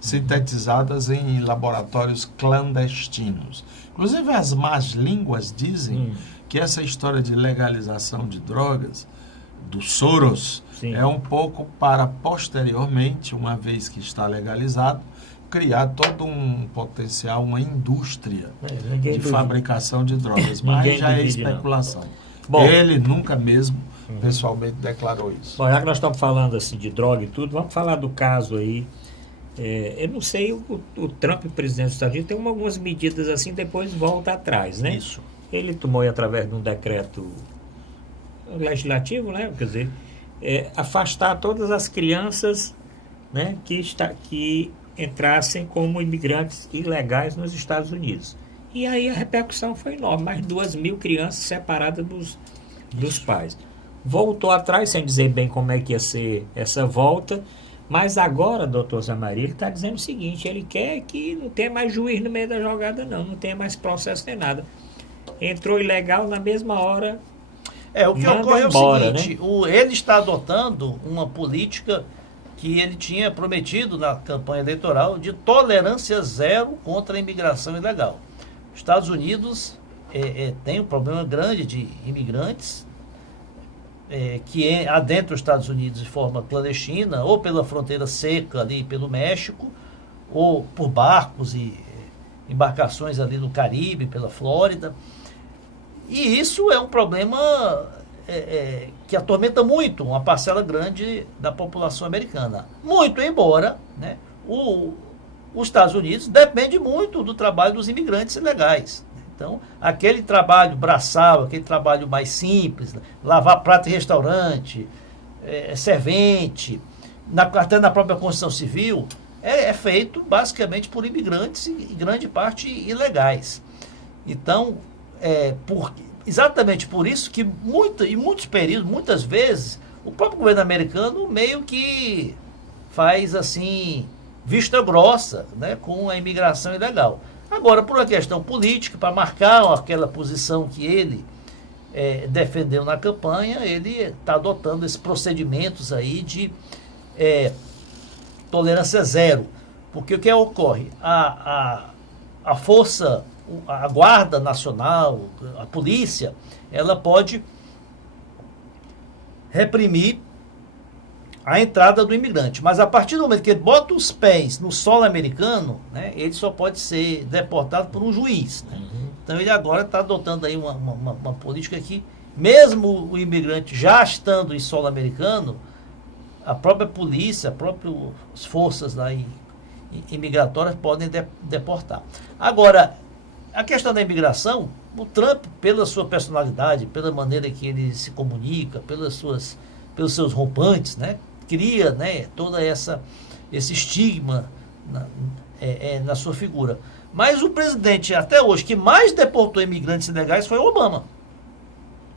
sintetizadas em laboratórios clandestinos. Inclusive as más línguas dizem que essa história de legalização de drogas, do Soros, é um pouco para posteriormente, uma vez que está legalizado, criar todo um potencial, uma indústria de fabricação de drogas. Mas já é especulação. Bom, ele nunca mesmo pessoalmente declarou isso. Bom, já que nós estamos falando assim de droga e tudo, vamos falar do caso aí. Eu não sei, o Trump, presidente dos Estados Unidos, tem algumas medidas assim, depois volta atrás, né? Isso. Ele tomou através de um decreto legislativo, né? Quer dizer, afastar todas as crianças, né, que entrassem como imigrantes ilegais nos Estados Unidos. E aí a repercussão foi enorme, mais de 2.000 crianças separadas dos pais. Voltou atrás, sem dizer bem como é que ia ser essa volta, Mas agora, doutor Zamaria, ele está dizendo o seguinte, ele quer que não tenha mais juiz no meio da jogada, não tenha mais processo nem nada. Entrou ilegal na mesma hora. O que ocorre é o seguinte, ele está adotando uma política que ele tinha prometido na campanha eleitoral de tolerância zero contra a imigração ilegal. Os Estados Unidos tem um problema grande de imigrantes que adentram os Estados Unidos de forma clandestina, ou pela fronteira seca ali pelo México, ou por barcos e embarcações ali no Caribe, pela Flórida. E isso é um problema que atormenta muito uma parcela grande da população americana. Muito embora, né, os Estados Unidos depende muito do trabalho dos imigrantes ilegais. Então, aquele trabalho braçal, aquele trabalho mais simples, lavar prato em restaurante, servente, até na própria Constituição Civil, é feito basicamente por imigrantes e grande parte ilegais. Então, exatamente por isso que em muitos períodos, muitas vezes, o próprio governo americano meio que faz assim vista grossa, né, com a imigração ilegal. Agora, por uma questão política, para marcar aquela posição que ele defendeu na campanha, ele está adotando esses procedimentos aí de tolerância zero. Porque o que ocorre? A força, a Guarda Nacional, a polícia, ela pode reprimir a entrada do imigrante. Mas a partir do momento que ele bota os pés no solo americano, né, ele só pode ser deportado por um juiz. Né? Então ele agora está adotando aí uma política que, mesmo o imigrante já estando em solo americano, a própria polícia, as próprias forças lá imigratórias podem deportar. Agora, a questão da imigração, o Trump, pela sua personalidade, pela maneira que ele se comunica, pelos seus rompantes, né, cria, né, todo esse estigma na sua figura. Mas o presidente, até hoje, que mais deportou imigrantes ilegais foi o Obama.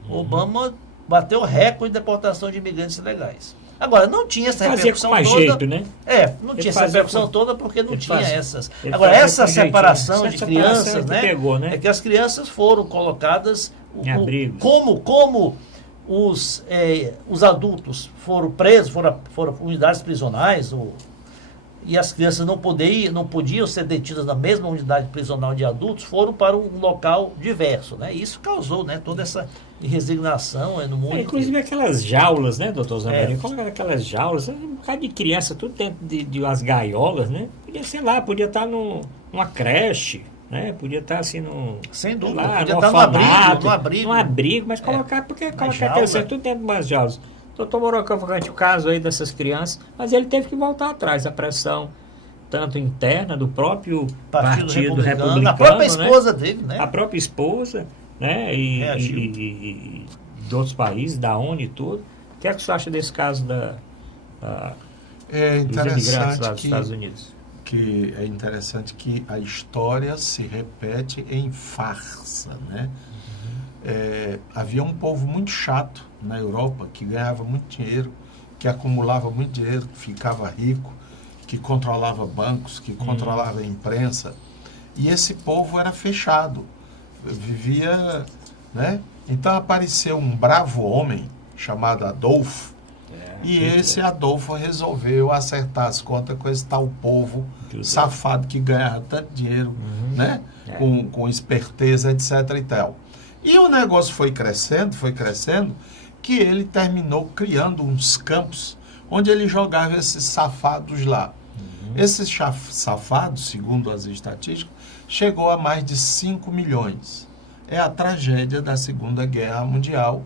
Obama bateu recorde de deportação de imigrantes ilegais. Agora, não tinha essa repercussão toda. Jeito, né? Não tinha essa repercussão toda porque não tinha essas. Agora, essa separação de crianças, né? É que as crianças foram colocadas em abrigos. Como os adultos foram presos, foram unidades prisionais, e as crianças não podiam ser detidas na mesma unidade prisional de adultos, foram para um local diverso, né? E isso causou, né, toda essa resignação no mundo. Inclusive aquelas jaulas, né, doutor Zamaria? Colocaram aquelas jaulas, um bocado de criança, tudo dentro de umas gaiolas, né? Podia estar numa creche, né? Podia estar assim sem dúvida, lá, podia estar no abrigo, mas colocar criança tudo dentro de umas jaulas. Doutor Mourão Cavalcante, o caso aí dessas crianças, mas ele teve que voltar atrás, a pressão tanto interna do próprio Partido Republicano, a própria esposa dele, né? A própria esposa, né? E de outros países, da ONU e tudo. O que é que você acha desse caso dos imigrantes lá dos Estados Unidos? Que é interessante que a história se repete em farsa, né? Havia um povo muito chato na Europa que ganhava muito dinheiro, que acumulava muito dinheiro, que ficava rico, que controlava bancos, que controlava a imprensa, e esse povo era fechado, vivia, né? Então apareceu um bravo homem chamado Adolfo, e esse Adolfo resolveu acertar as contas com esse tal povo safado que ganhava tanto dinheiro, né? Com esperteza, etc. e tal. E o negócio foi crescendo, que ele terminou criando uns campos onde ele jogava esses safados lá. Esses safados, segundo as estatísticas, chegou a mais de 5 milhões. É a tragédia da Segunda Guerra Mundial.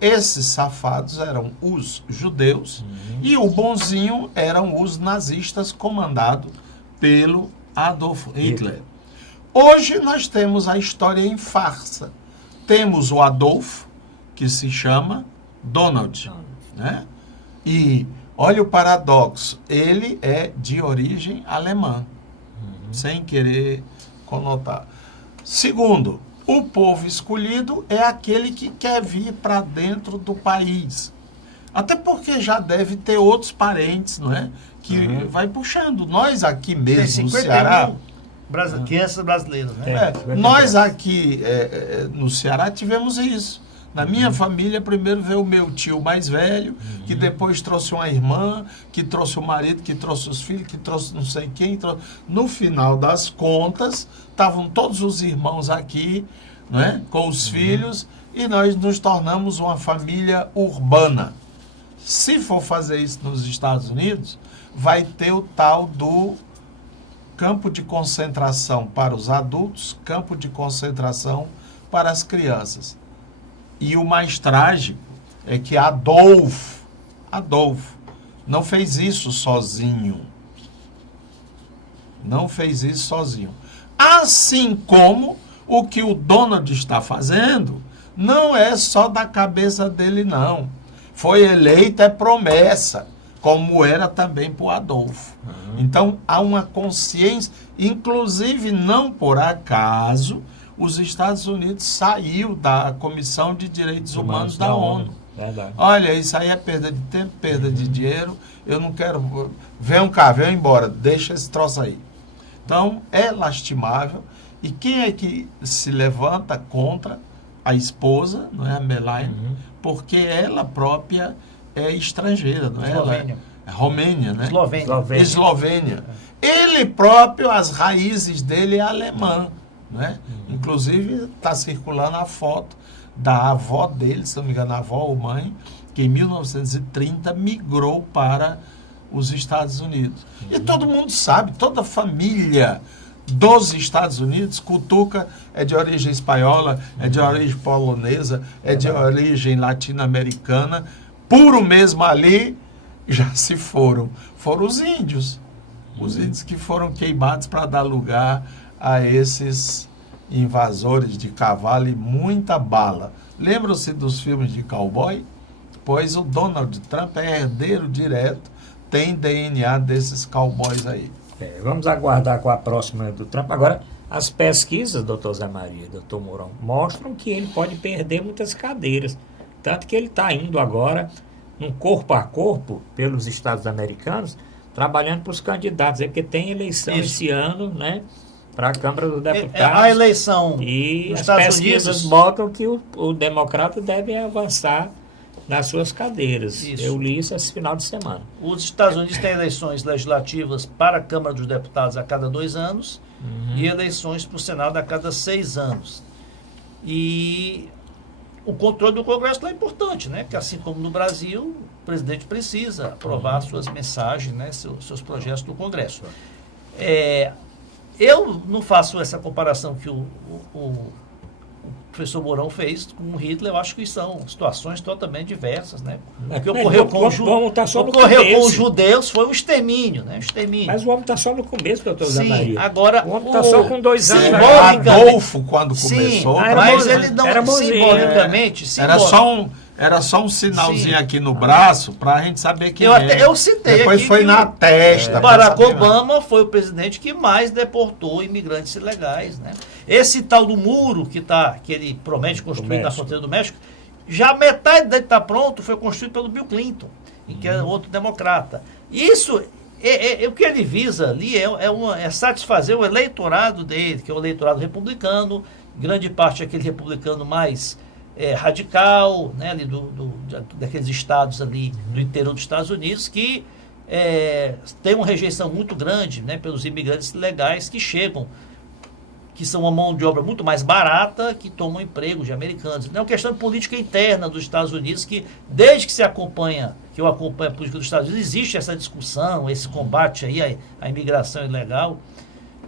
Esses safados eram os judeus e o bonzinho eram os nazistas comandados pelo Adolf Hitler. Hoje nós temos a história em farsa. Temos o Adolfo, que se chama Donald, né? E olha o paradoxo, ele é de origem alemã, sem querer conotar. Segundo, o povo escolhido é aquele que quer vir para dentro do país. Até porque já deve ter outros parentes, não é? Que vai puxando. Nós aqui Tem mesmo no 50 Ceará... mil crianças brasileiras, né? Nós aqui no Ceará tivemos isso. Na minha família, primeiro veio o meu tio mais velho, que depois trouxe uma irmã, que trouxe o marido, que trouxe os filhos, que trouxe não sei quem. No final das contas, estavam todos os irmãos aqui, não é? Com os filhos, e nós nos tornamos uma família urbana. Se for fazer isso nos Estados Unidos, vai ter o tal do campo de concentração para os adultos, campo de concentração para as crianças. E o mais trágico é que Adolfo não fez isso sozinho. Não fez isso sozinho. Assim como o que o Donald está fazendo não é só da cabeça dele, não. Foi eleito, é promessa, como era também para o Adolfo. Então, há uma consciência, inclusive não por acaso, os Estados Unidos saiu da Comissão de Direitos Humanos da ONU. Verdade. Olha, isso aí é perda de tempo, perda de dinheiro, eu não quero... Venham cá, venham embora, deixa esse troço aí. Então, é lastimável. E quem é que se levanta contra a esposa, não é, a Melania, porque ela própria é estrangeira, não é? Eslovênia. É Romênia, né? Eslovênia. Ele próprio, as raízes dele é alemã, né? Inclusive, está circulando a foto da avó dele, se não me engano, a avó ou mãe, que em 1930 migrou para os Estados Unidos. E todo mundo sabe, toda família dos Estados Unidos, Cutuca é de origem espanhola, é de origem polonesa, é de origem latino-americana, puro mesmo ali, já se foram. Foram os índios que foram queimados para dar lugar a esses invasores de cavalo e muita bala. Lembram-se dos filmes de cowboy? Pois o Donald Trump é herdeiro direto, tem DNA desses cowboys aí. Vamos aguardar com a próxima do Trump. Agora, as pesquisas, doutor Zé Maria, doutor Mourão, mostram que ele pode perder muitas cadeiras. Tanto que ele está indo agora, num corpo a corpo, pelos estados americanos, trabalhando para os candidatos. É porque tem eleição esse ano, né? Para a Câmara dos Deputados. A eleição e nos as Estados pesquisas Unidos botam que o democrata deve avançar nas suas cadeiras. Isso. Eu li isso esse final de semana. Os Estados Unidos têm eleições legislativas para a Câmara dos Deputados a cada 2 anos e eleições para o Senado a cada 6 anos. E o controle do Congresso lá é importante, né? Que assim como no Brasil, o presidente precisa aprovar suas mensagens, né? Seus projetos do Congresso. Eu não faço essa comparação que o professor Mourão fez com Hitler. Eu acho que são situações totalmente diversas, né? O que ocorreu com os judeus foi um extermínio, né? Mas o homem está só no começo, doutor Zé Sim, Maria. agora o homem está só com 2 anos. Adolfo, quando começou... Mas ele não era simbolicamente... Era só um sinalzinho aqui no braço para a gente saber quem eu citei depois aqui foi na testa. Barack Obama foi o presidente que mais deportou imigrantes ilegais, né? Esse tal do muro que ele promete construir na fronteira do México, já metade dele está pronto, foi construído pelo Bill Clinton, que é outro democrata. Isso, o que ele visa ali é satisfazer o eleitorado dele, que é o eleitorado republicano, grande parte é aquele republicano mais... radical, né, ali daqueles estados ali do interior dos Estados Unidos, que tem uma rejeição muito grande, né, pelos imigrantes legais que chegam, que são uma mão de obra muito mais barata, que tomam emprego de americanos. É uma questão de política interna dos Estados Unidos, que desde que eu acompanho a política dos Estados Unidos, existe essa discussão, esse combate aí à imigração ilegal.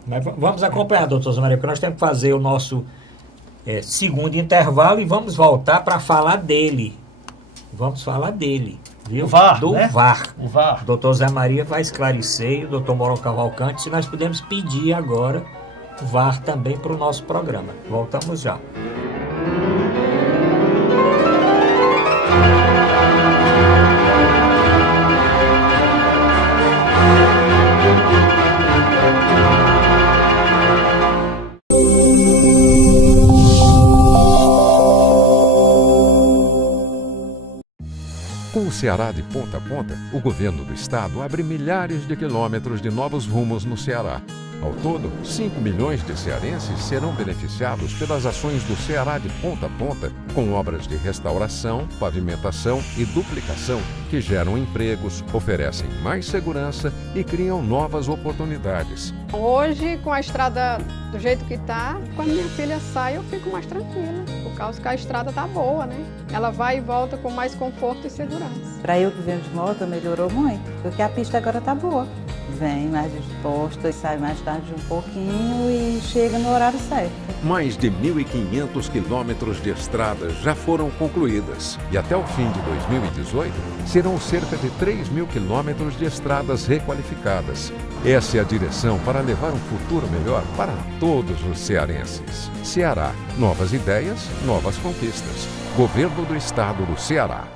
Mas vamos acompanhar, doutor Zé Maria, porque nós temos que fazer o nosso segundo intervalo e vamos voltar para falar dele. Vamos falar dele, viu? VAR, do né? VAR. O VAR. O doutor Zé Maria vai esclarecer, e o doutor Mourão Cavalcante, se nós podemos pedir agora o VAR também para o nosso programa. Voltamos já. O um Ceará de ponta a ponta, o governo do estado abre milhares de quilômetros de novos rumos no Ceará. Ao todo, 5 milhões de cearenses serão beneficiados pelas ações do Ceará de ponta a ponta, com obras de restauração, pavimentação e duplicação que geram empregos, oferecem mais segurança e criam novas oportunidades. Hoje, com a estrada do jeito que está, quando minha filha sai, eu fico mais tranquila, por causa que a estrada está boa, né? Ela vai e volta com mais conforto e segurança. Para eu que venho de moto, melhorou muito, porque a pista agora está boa. Vem mais disposta, sai mais tarde um pouquinho e chega no horário certo. Mais de 1.500 quilômetros de estradas já foram concluídas e até o fim de 2018 serão cerca de 3.000 quilômetros de estradas requalificadas. Essa é a direção para levar um futuro melhor para todos os cearenses. Ceará, novas ideias, novas conquistas. Governo do Estado do Ceará.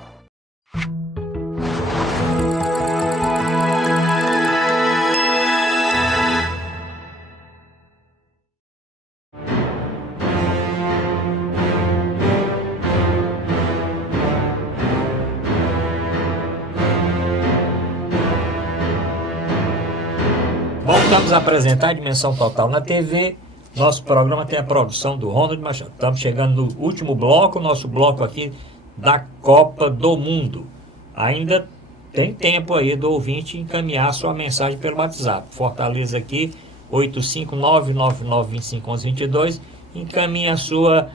Voltamos a apresentar a Dimensão Total na TV. Nosso programa tem a produção do Ronald Machado. Estamos chegando no último bloco, nosso bloco aqui da Copa do Mundo. Ainda tem tempo aí do ouvinte encaminhar sua mensagem pelo WhatsApp. Fortaleza aqui, 85999251122. Encaminha a sua...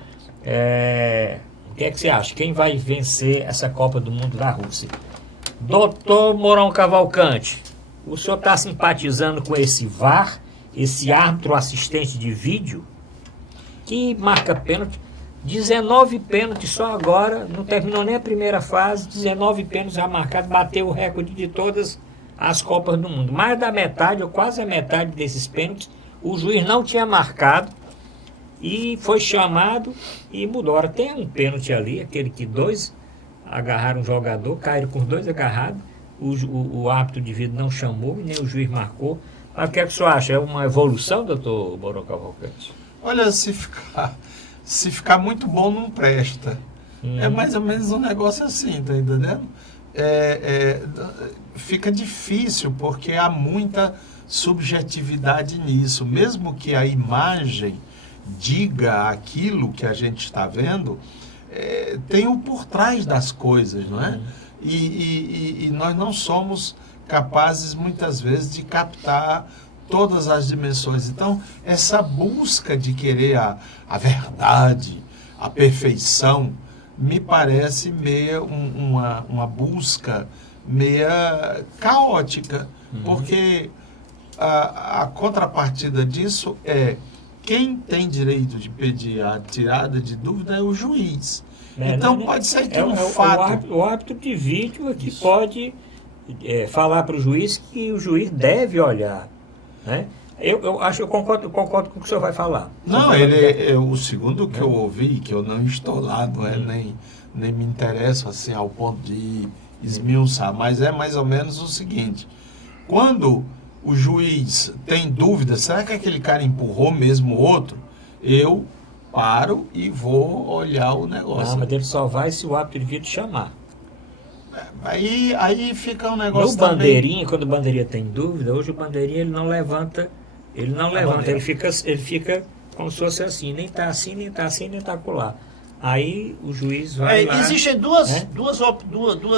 o que é que você acha? Quem vai vencer essa Copa do Mundo da Rússia? Doutor Mourão Cavalcante, o senhor está simpatizando com esse VAR, esse árbitro assistente de vídeo, que marca pênalti, 19 pênaltis só agora, não terminou nem a primeira fase, 19 pênaltis já marcados, bateu o recorde de todas as Copas do Mundo. Mais da metade, ou quase a metade desses pênaltis, o juiz não tinha marcado e foi chamado e mudou. Agora tem um pênalti ali, aquele que dois agarraram o jogador, caíram com os dois agarrados, o árbitro de vídeo não chamou e nem o juiz marcou. Mas o que é que o senhor acha? É uma evolução, doutor Mourão Cavalcante? Olha, se ficar muito bom, não presta. É mais ou menos um negócio assim, tá entendendo? Fica difícil, porque há muita subjetividade nisso. Mesmo que a imagem diga aquilo que a gente está vendo, tem o por trás das coisas, não é? E nós não somos capazes, muitas vezes, de captar todas as dimensões. Então, essa busca de querer a verdade, a perfeição, me parece meio uma busca meia caótica, porque a contrapartida disso é quem tem direito de pedir a tirada de dúvida é o juiz. Então, pode ser que um fato... O árbitro de vídeo aqui pode falar para o juiz que o juiz deve olhar, né? Eu concordo com o que o senhor vai falar. Não, o segundo que eu ouvi, que eu não estou lá, nem me interesso assim ao ponto de esmiuçar, mas é mais ou menos o seguinte: quando o juiz tem dúvida, será que aquele cara empurrou mesmo o outro? Eu paro e vou olhar o negócio. Não, mas ele só vai se o árbitro de vídeo chamar. Aí fica um negócio no bandeirinha, quando o bandeirinha tem dúvida, hoje o bandeirinha ele não levanta, ele fica como se fosse assim, nem está assim, nem está assim, nem está acolá. Aí o juiz vai lá... Existem duas...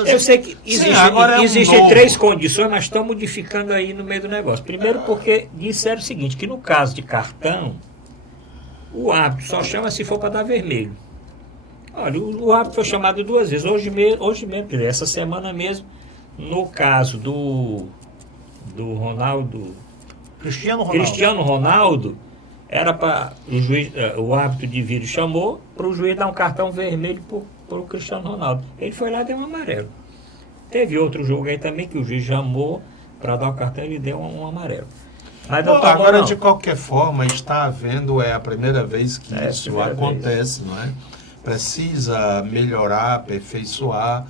Eu sei que existem três condições, mas estão modificando aí no meio do negócio. Primeiro porque disseram o seguinte, que no caso de cartão, o árbitro só chama se for para dar vermelho. Olha, o árbitro foi chamado 2 vezes, hoje mesmo, essa semana mesmo, no caso do Ronaldo... Cristiano Ronaldo, era para o árbitro de vídeo chamou para o juiz dar um cartão vermelho para o Cristiano Ronaldo. Ele foi lá e deu um amarelo. Teve outro jogo aí também que o juiz chamou para dar o cartão e ele deu um amarelo. Mas, agora, de qualquer forma, está havendo, a primeira vez que isso acontece, não é? Precisa melhorar, aperfeiçoar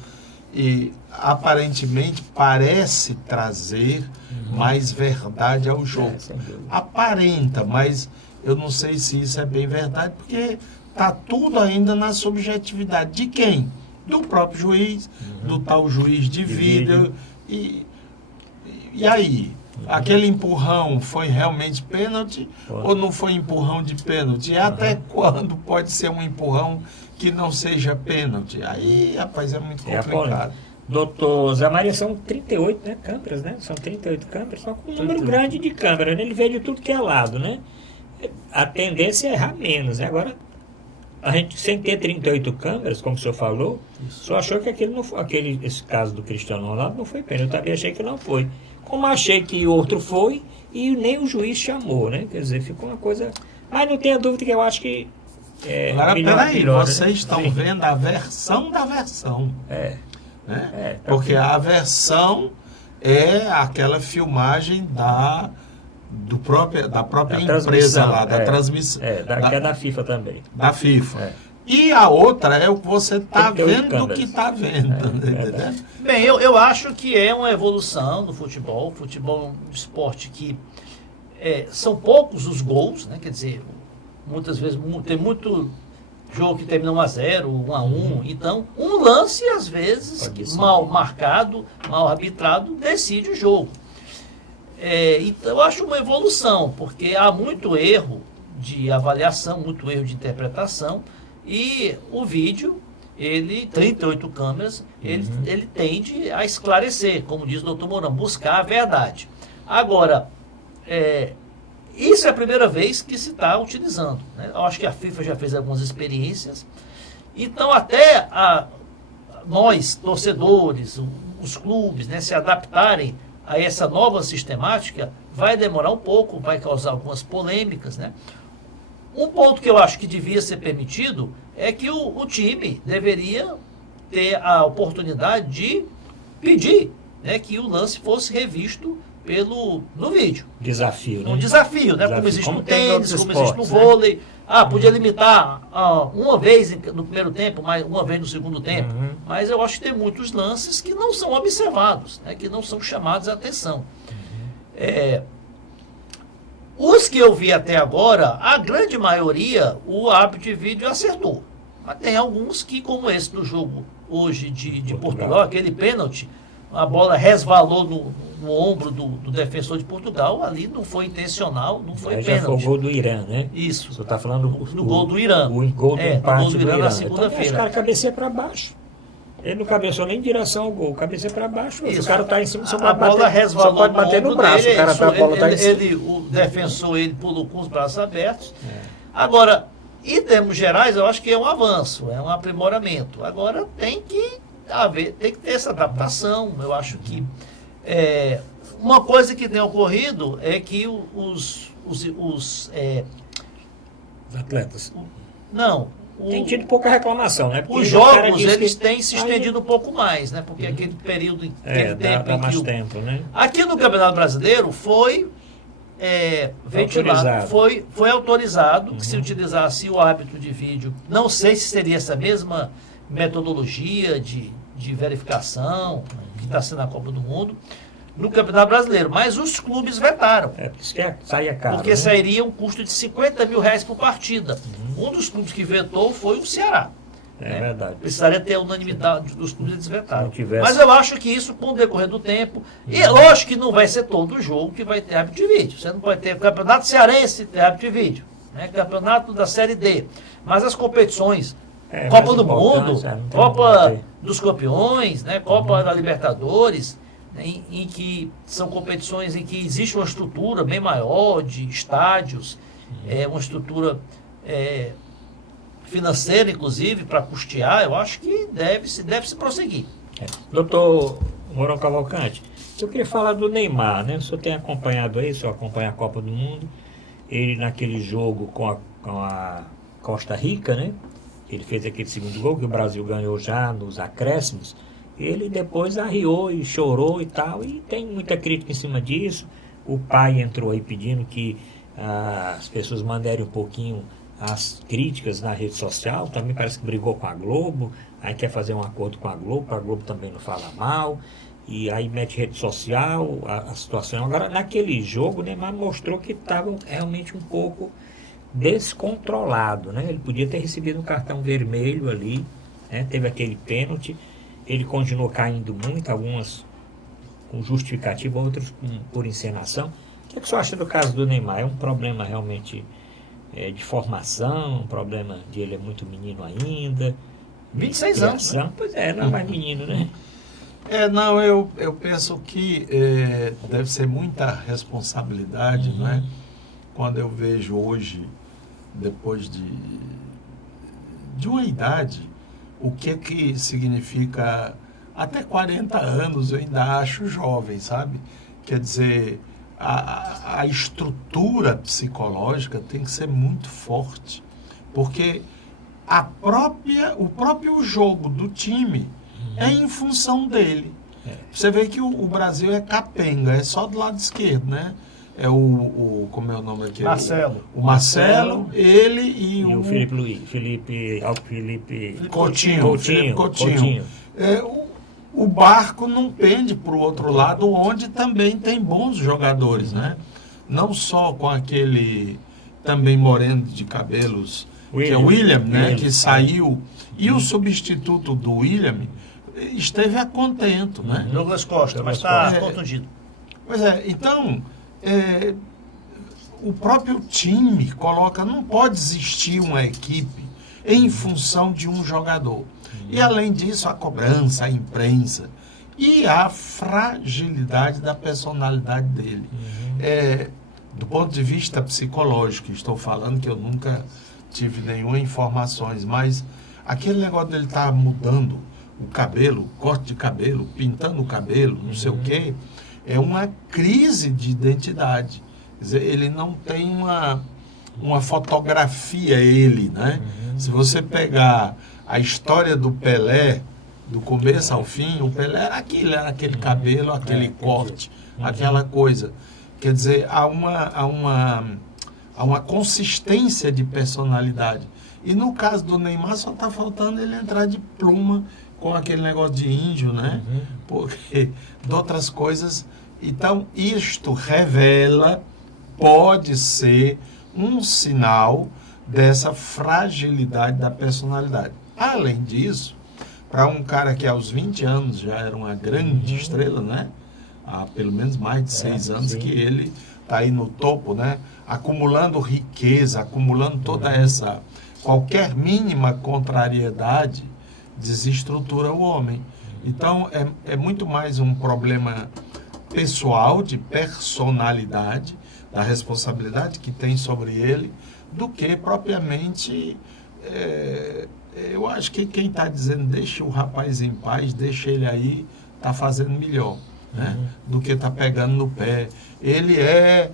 e aparentemente parece trazer mais verdade ao jogo. Aparenta, mas eu não sei se isso é bem verdade, porque está tudo ainda na subjetividade. De quem? do próprio juiz, do tal juiz de vídeo. E aí? Aquele empurrão foi realmente pênalti ou não foi empurrão de pênalti? Até quando pode ser um empurrão que não seja pênalti? Aí, rapaz, é muito complicado. Doutor Zé Maria, são 38, né, câmeras, né? São 38 câmeras, só com um número grande de câmeras, né? Ele vê de tudo que é lado, né? A tendência é errar menos, né? Agora, a gente, sem ter 38 câmeras, como o senhor falou, só achou que esse caso do Cristiano Ronaldo não foi pênalti. Eu também achei que não foi. Como achei que o outro foi, e nem o juiz chamou, né? Quer dizer, ficou uma coisa... Mas não tenha dúvida que eu acho que... Agora, peraí, vocês né? estão vendo a versão da versão. Né? Porque a versão é aquela filmagem da própria empresa lá, da transmissão. Que é da FIFA também. Da FIFA. E a outra é o que você está vendo do que está vendo. Bem, eu acho que é uma evolução do futebol. O futebol é um esporte que são poucos os gols, né? Quer dizer, muitas vezes tem muito jogo que termina 1-0, 1-1. Então, um lance, às vezes, mal marcado, mal arbitrado, decide o jogo. Então, eu acho uma evolução, porque há muito erro de avaliação, muito erro de interpretação, e o vídeo, 38 câmeras, ele tende a esclarecer, como diz o doutor Mourão, buscar a verdade. Agora, isso é a primeira vez que se está utilizando, né? Eu acho que a FIFA já fez algumas experiências. Então, até nós, torcedores, os clubes, né, se adaptarem a essa nova sistemática, vai demorar um pouco, vai causar algumas polêmicas, né? Um ponto que eu acho que devia ser permitido é que o time deveria ter a oportunidade de pedir, né, que o lance fosse revisto no vídeo. Desafio, né? Um desafio, né? Como existe no tênis, como existe no vôlei. Podia limitar uma vez no primeiro tempo, uma vez no segundo tempo. Mas eu acho que tem muitos lances que não são observados, né? Que não são chamados a atenção. Os que eu vi até agora, a grande maioria, o árbitro de vídeo acertou. Mas tem alguns que, como esse do jogo hoje de Portugal, aquele pênalti, a bola resvalou no ombro do defensor de Portugal, ali não foi intencional, não foi pênalti. Já foi o gol do Irã, né? Isso. Você está falando do gol do Irã. O gol do empate do Irã na segunda-feira. Então, os caras cabeceiam para baixo. Ele não cabeceou nem em direção ao gol, cabeceia para baixo. Isso. O cara está em cima, a bola resvalou, só pode bater no braço. Dele, a bola está em cima. O defensor pulou com os braços abertos. Agora, em termos gerais, eu acho que é um avanço, é um aprimoramento. Agora tem que ter essa adaptação. Eu acho que uma coisa que tem ocorrido é que os atletas tem tido pouca reclamação, né? Porque os jogos eles têm se estendido um pouco mais, né? Porque aquele período dá mais tempo, né? Aqui no Campeonato Brasileiro foi ventilado, foi autorizado que se utilizasse o árbitro de vídeo. Não sei se seria essa mesma metodologia de verificação que está sendo a Copa do Mundo no Campeonato Brasileiro, mas os clubes vetaram. Saia caro, porque sairia um custo de R$50 mil por partida. Um dos clubes que vetou foi o Ceará. Verdade. Precisaria ter a unanimidade dos clubes, eles vetaram. Mas eu acho que isso, com o decorrer do tempo, e lógico que não vai ser todo jogo que vai ter árbitro de vídeo. Você não pode ter Campeonato Cearense ter árbitro de vídeo, né? Campeonato da Série D. Mas as competições, Copa do Mundo, Copa dos Campeões, né? Copa da Libertadores, em que são competições em que existe uma estrutura bem maior de estádios, uma estrutura financeira, inclusive, para custear, eu acho que deve-se prosseguir. Doutor Mourão Cavalcante, eu queria falar do Neymar, né? O senhor tem acompanhado aí, o senhor acompanha a Copa do Mundo, ele naquele jogo com a Costa Rica, né? Ele fez aquele segundo gol que o Brasil ganhou já nos acréscimos. Ele depois arriou e chorou e tal, e tem muita crítica em cima disso. O pai entrou aí pedindo que as pessoas mandarem um pouquinho as críticas na rede social, também parece que brigou com a Globo, aí quer fazer um acordo com a Globo também não fala mal, e aí mete rede social, a situação. Agora, naquele jogo, o Neymar mostrou que estava realmente um pouco descontrolado, né? Ele podia ter recebido um cartão vermelho ali, né? Teve aquele pênalti, ele continuou caindo muito, algumas com justificativa, outras por encenação. O que o senhor acha do caso do Neymar? É um problema realmente de formação, um problema de ele é muito menino ainda? 26 anos. Né? Pois é, não é mais menino, né? Não, eu penso que deve ser muita responsabilidade, né? Quando eu vejo hoje, depois de uma idade, o que significa até 40 anos, eu ainda acho jovem, sabe? Quer dizer, a estrutura psicológica tem que ser muito forte, porque o próprio jogo do time é em função dele. Você vê que o Brasil é capenga, é só do lado esquerdo, né? É como é o nome aqui? Marcelo. O Marcelo, ele e o Felipe Coutinho. Felipe Coutinho. O barco não pende para o outro lado, onde também tem bons jogadores, né? Não só com aquele também moreno de cabelos, que é o William, né? Que saiu. E o substituto do William esteve a contento, né? Douglas Costa, mas está contundido. Pois é, então, o próprio time não pode existir uma equipe em função de um jogador. E além disso, a cobrança, a imprensa e a fragilidade da personalidade dele. Do ponto de vista psicológico, estou falando que eu nunca tive nenhuma informações, mas aquele negócio dele estar mudando o cabelo, corte de cabelo, pintando o cabelo, não sei o quê, é uma crise de identidade. Quer dizer, ele não tem uma fotografia, né? Se você pegar a história do Pelé, do começo ao fim, o Pelé era aquele cabelo, aquele corte, aquela coisa. Quer dizer, há uma consistência de personalidade. E no caso do Neymar, só está faltando ele entrar de pluma com aquele negócio de índio, né? Porque de outras coisas. Então, isto pode ser um sinal dessa fragilidade da personalidade. Além disso, para um cara que aos 20 anos já era uma grande estrela, né? Há pelo menos mais de 6 anos que ele está aí no topo, né? Acumulando riqueza, acumulando toda essa... Qualquer mínima contrariedade desestrutura o homem. Então, é muito mais um problema pessoal, de personalidade, da responsabilidade que tem sobre ele, do que propriamente... eu acho que quem está dizendo deixa o rapaz em paz, deixa ele aí, está fazendo melhor, né? Do que está pegando no pé. Ele é,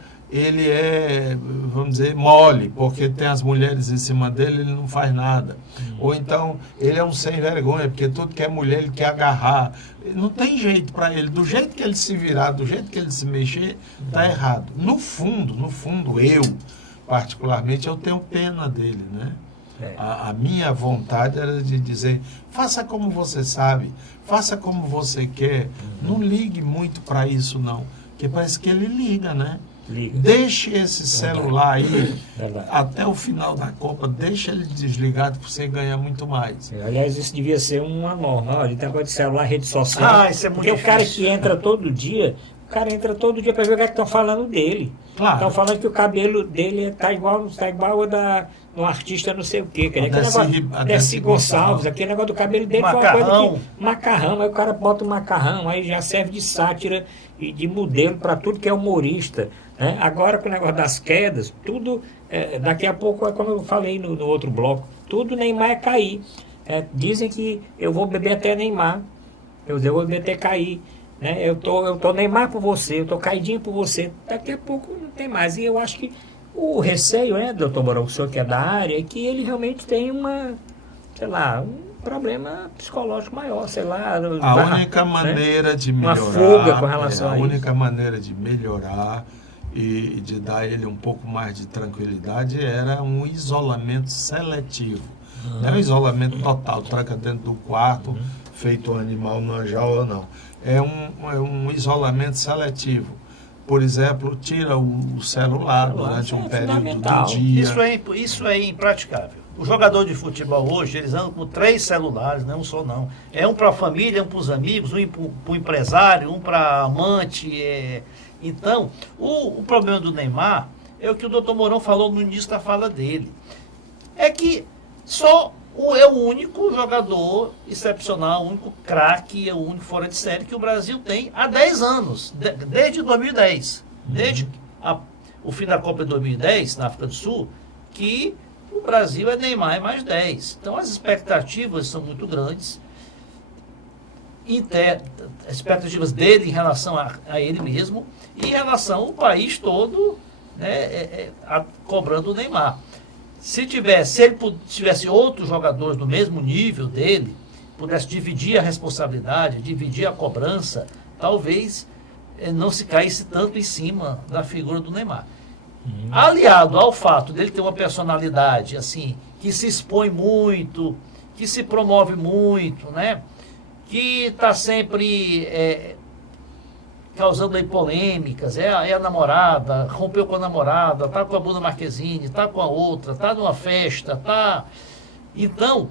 vamos dizer, mole, porque tem as mulheres em cima dele, ele não faz nada. Ou então, ele é um sem vergonha, porque tudo que é mulher, ele quer agarrar. Não tem jeito para ele. Do jeito que ele se virar, do jeito que ele se mexer, está errado. No fundo, eu, particularmente, eu tenho pena dele, né? A minha vontade era de dizer, faça como você sabe, faça como você quer, não ligue muito para isso não, porque parece que ele liga, né? Deixe esse celular aí até o final da Copa, deixa ele desligado que você ganha muito mais. Aliás, isso devia ser uma norma. Olha, tem negócio de celular, rede social. Isso é muito porque difícil. O cara que entra todo dia, para ver o que estão falando dele. Claro. Estão falando que o cabelo dele está igual um artista não sei o quê. Desi Gonçalves, aquele negócio do cabelo dele macarrão. Foi uma coisa que... Macarrão, aí o cara bota o macarrão, aí já serve de sátira e de modelo para tudo que é humorista. Né? Agora com o negócio das quedas, tudo, daqui a pouco, como eu falei no outro bloco, tudo Neymar é cair. Dizem que eu vou beber até Neymar, eu vou beber até cair. Né? Eu tô Neymar por você, eu tô caidinho por você. Daqui a pouco não tem mais. E eu acho que o receio, né, doutor Borão, o senhor que é da área, é que ele realmente tem um problema psicológico maior, A única maneira de melhorar, uma fuga com relação a isso. A única maneira de melhorar e de dar ele um pouco mais de tranquilidade era um isolamento seletivo. Não é um isolamento total, tranca dentro do quarto, feito um animal numa jaula, não. É um isolamento seletivo. Por exemplo, tira o celular durante um período do dia. Isso é impraticável. O jogador de futebol hoje, eles andam com 3 celulares, não é um só não. É um para a família, um para os amigos, um para o empresário, um para amante. Então, o problema do Neymar é o que o doutor Mourão falou no início da fala dele. É que é o único jogador excepcional, o único craque, é o único fora de série que o Brasil tem há 10 anos, desde 2010. Desde o fim da Copa de 2010, na África do Sul, que o Brasil é Neymar mais 10. Então as expectativas são muito grandes. As expectativas dele em relação a ele mesmo e em relação ao país todo, né, cobrando o Neymar. Se ele tivesse outros jogadores do mesmo nível dele, pudesse dividir a responsabilidade, dividir a cobrança, talvez não se caísse tanto em cima da figura do Neymar. Aliado ao fato dele ter uma personalidade assim, que se expõe muito, que se promove muito, né? Que está sempre causando aí polêmicas, é a namorada, rompeu com a namorada, tá com a Bruna Marquezine, tá com a outra, tá numa festa, tá... Então,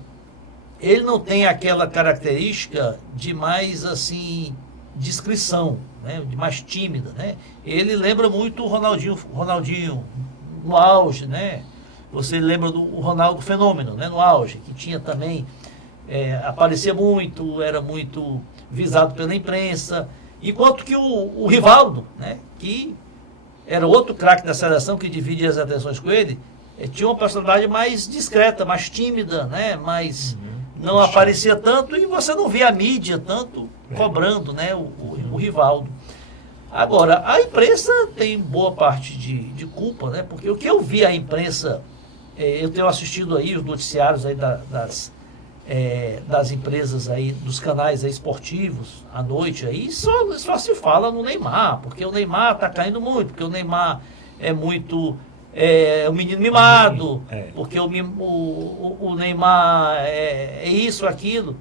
ele não tem aquela característica de mais, assim, discrição, né? De mais tímida, né? Ele lembra muito o Ronaldinho no auge, né? Você lembra do Ronaldo Fenômeno, né? No auge, que tinha também, aparecia muito, era muito visado pela imprensa. Enquanto que o Rivaldo, né, que era outro craque da seleção que dividia as atenções com ele, tinha uma personalidade mais discreta, mais tímida, né, não aparecia tanto e você não via a mídia tanto cobrando, né, o Rivaldo. Agora, a imprensa tem boa parte de culpa, né, porque o que eu vi a imprensa, eu tenho assistido aí os noticiários aí das empresas aí, dos canais aí esportivos à noite aí, só se fala no Neymar, porque o Neymar está caindo muito, porque o Neymar é muito um menino mimado, porque o Neymar é isso, aquilo.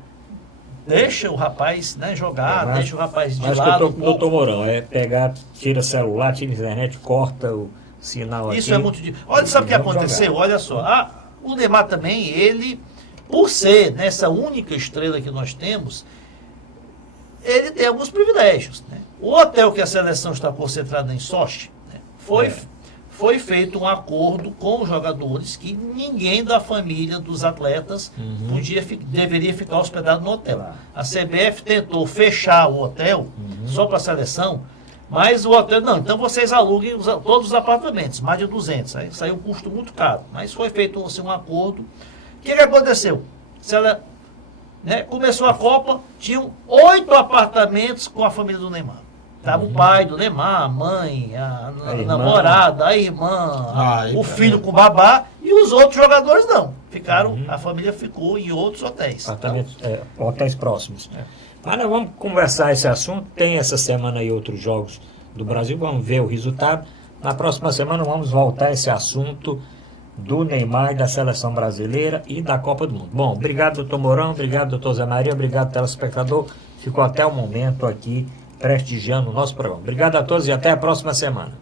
Deixa o rapaz, né, jogar, deixa o rapaz de lado. Acho que o doutor Mourão pegar, tira celular, tira internet, corta o sinal aqui. Isso é muito difícil. Olha, sabe o que aconteceu? Jogar. Olha só, o Neymar também, ele... Por ser nessa única estrela que nós temos, ele tem alguns privilégios, né? O hotel que a seleção está concentrada em Sochi, né, foi feito um acordo com os jogadores que ninguém da família dos atletas deveria ficar hospedado no hotel. A CBF tentou fechar o hotel só para a seleção, mas o hotel, não, então vocês aluguem todos os apartamentos, mais de 200, aí saiu um custo muito caro, mas foi feito assim, um acordo. O que aconteceu? Começou a Copa, tinham 8 apartamentos com a família do Neymar. Estava o pai do Neymar, a mãe, a namorada, a irmã, o filho com o babá, e os outros jogadores não. A família ficou em outros hotéis. Hotéis próximos. Mas nós vamos conversar esse assunto. Tem essa semana aí outros jogos do Brasil, vamos ver o resultado. Na próxima semana vamos voltar a esse assunto do Neymar, da seleção brasileira e da Copa do Mundo. Bom, obrigado, doutor Mourão, obrigado, doutor Zé Maria, obrigado, telespectador. Ficou até o momento aqui prestigiando o nosso programa. Obrigado a todos e até a próxima semana.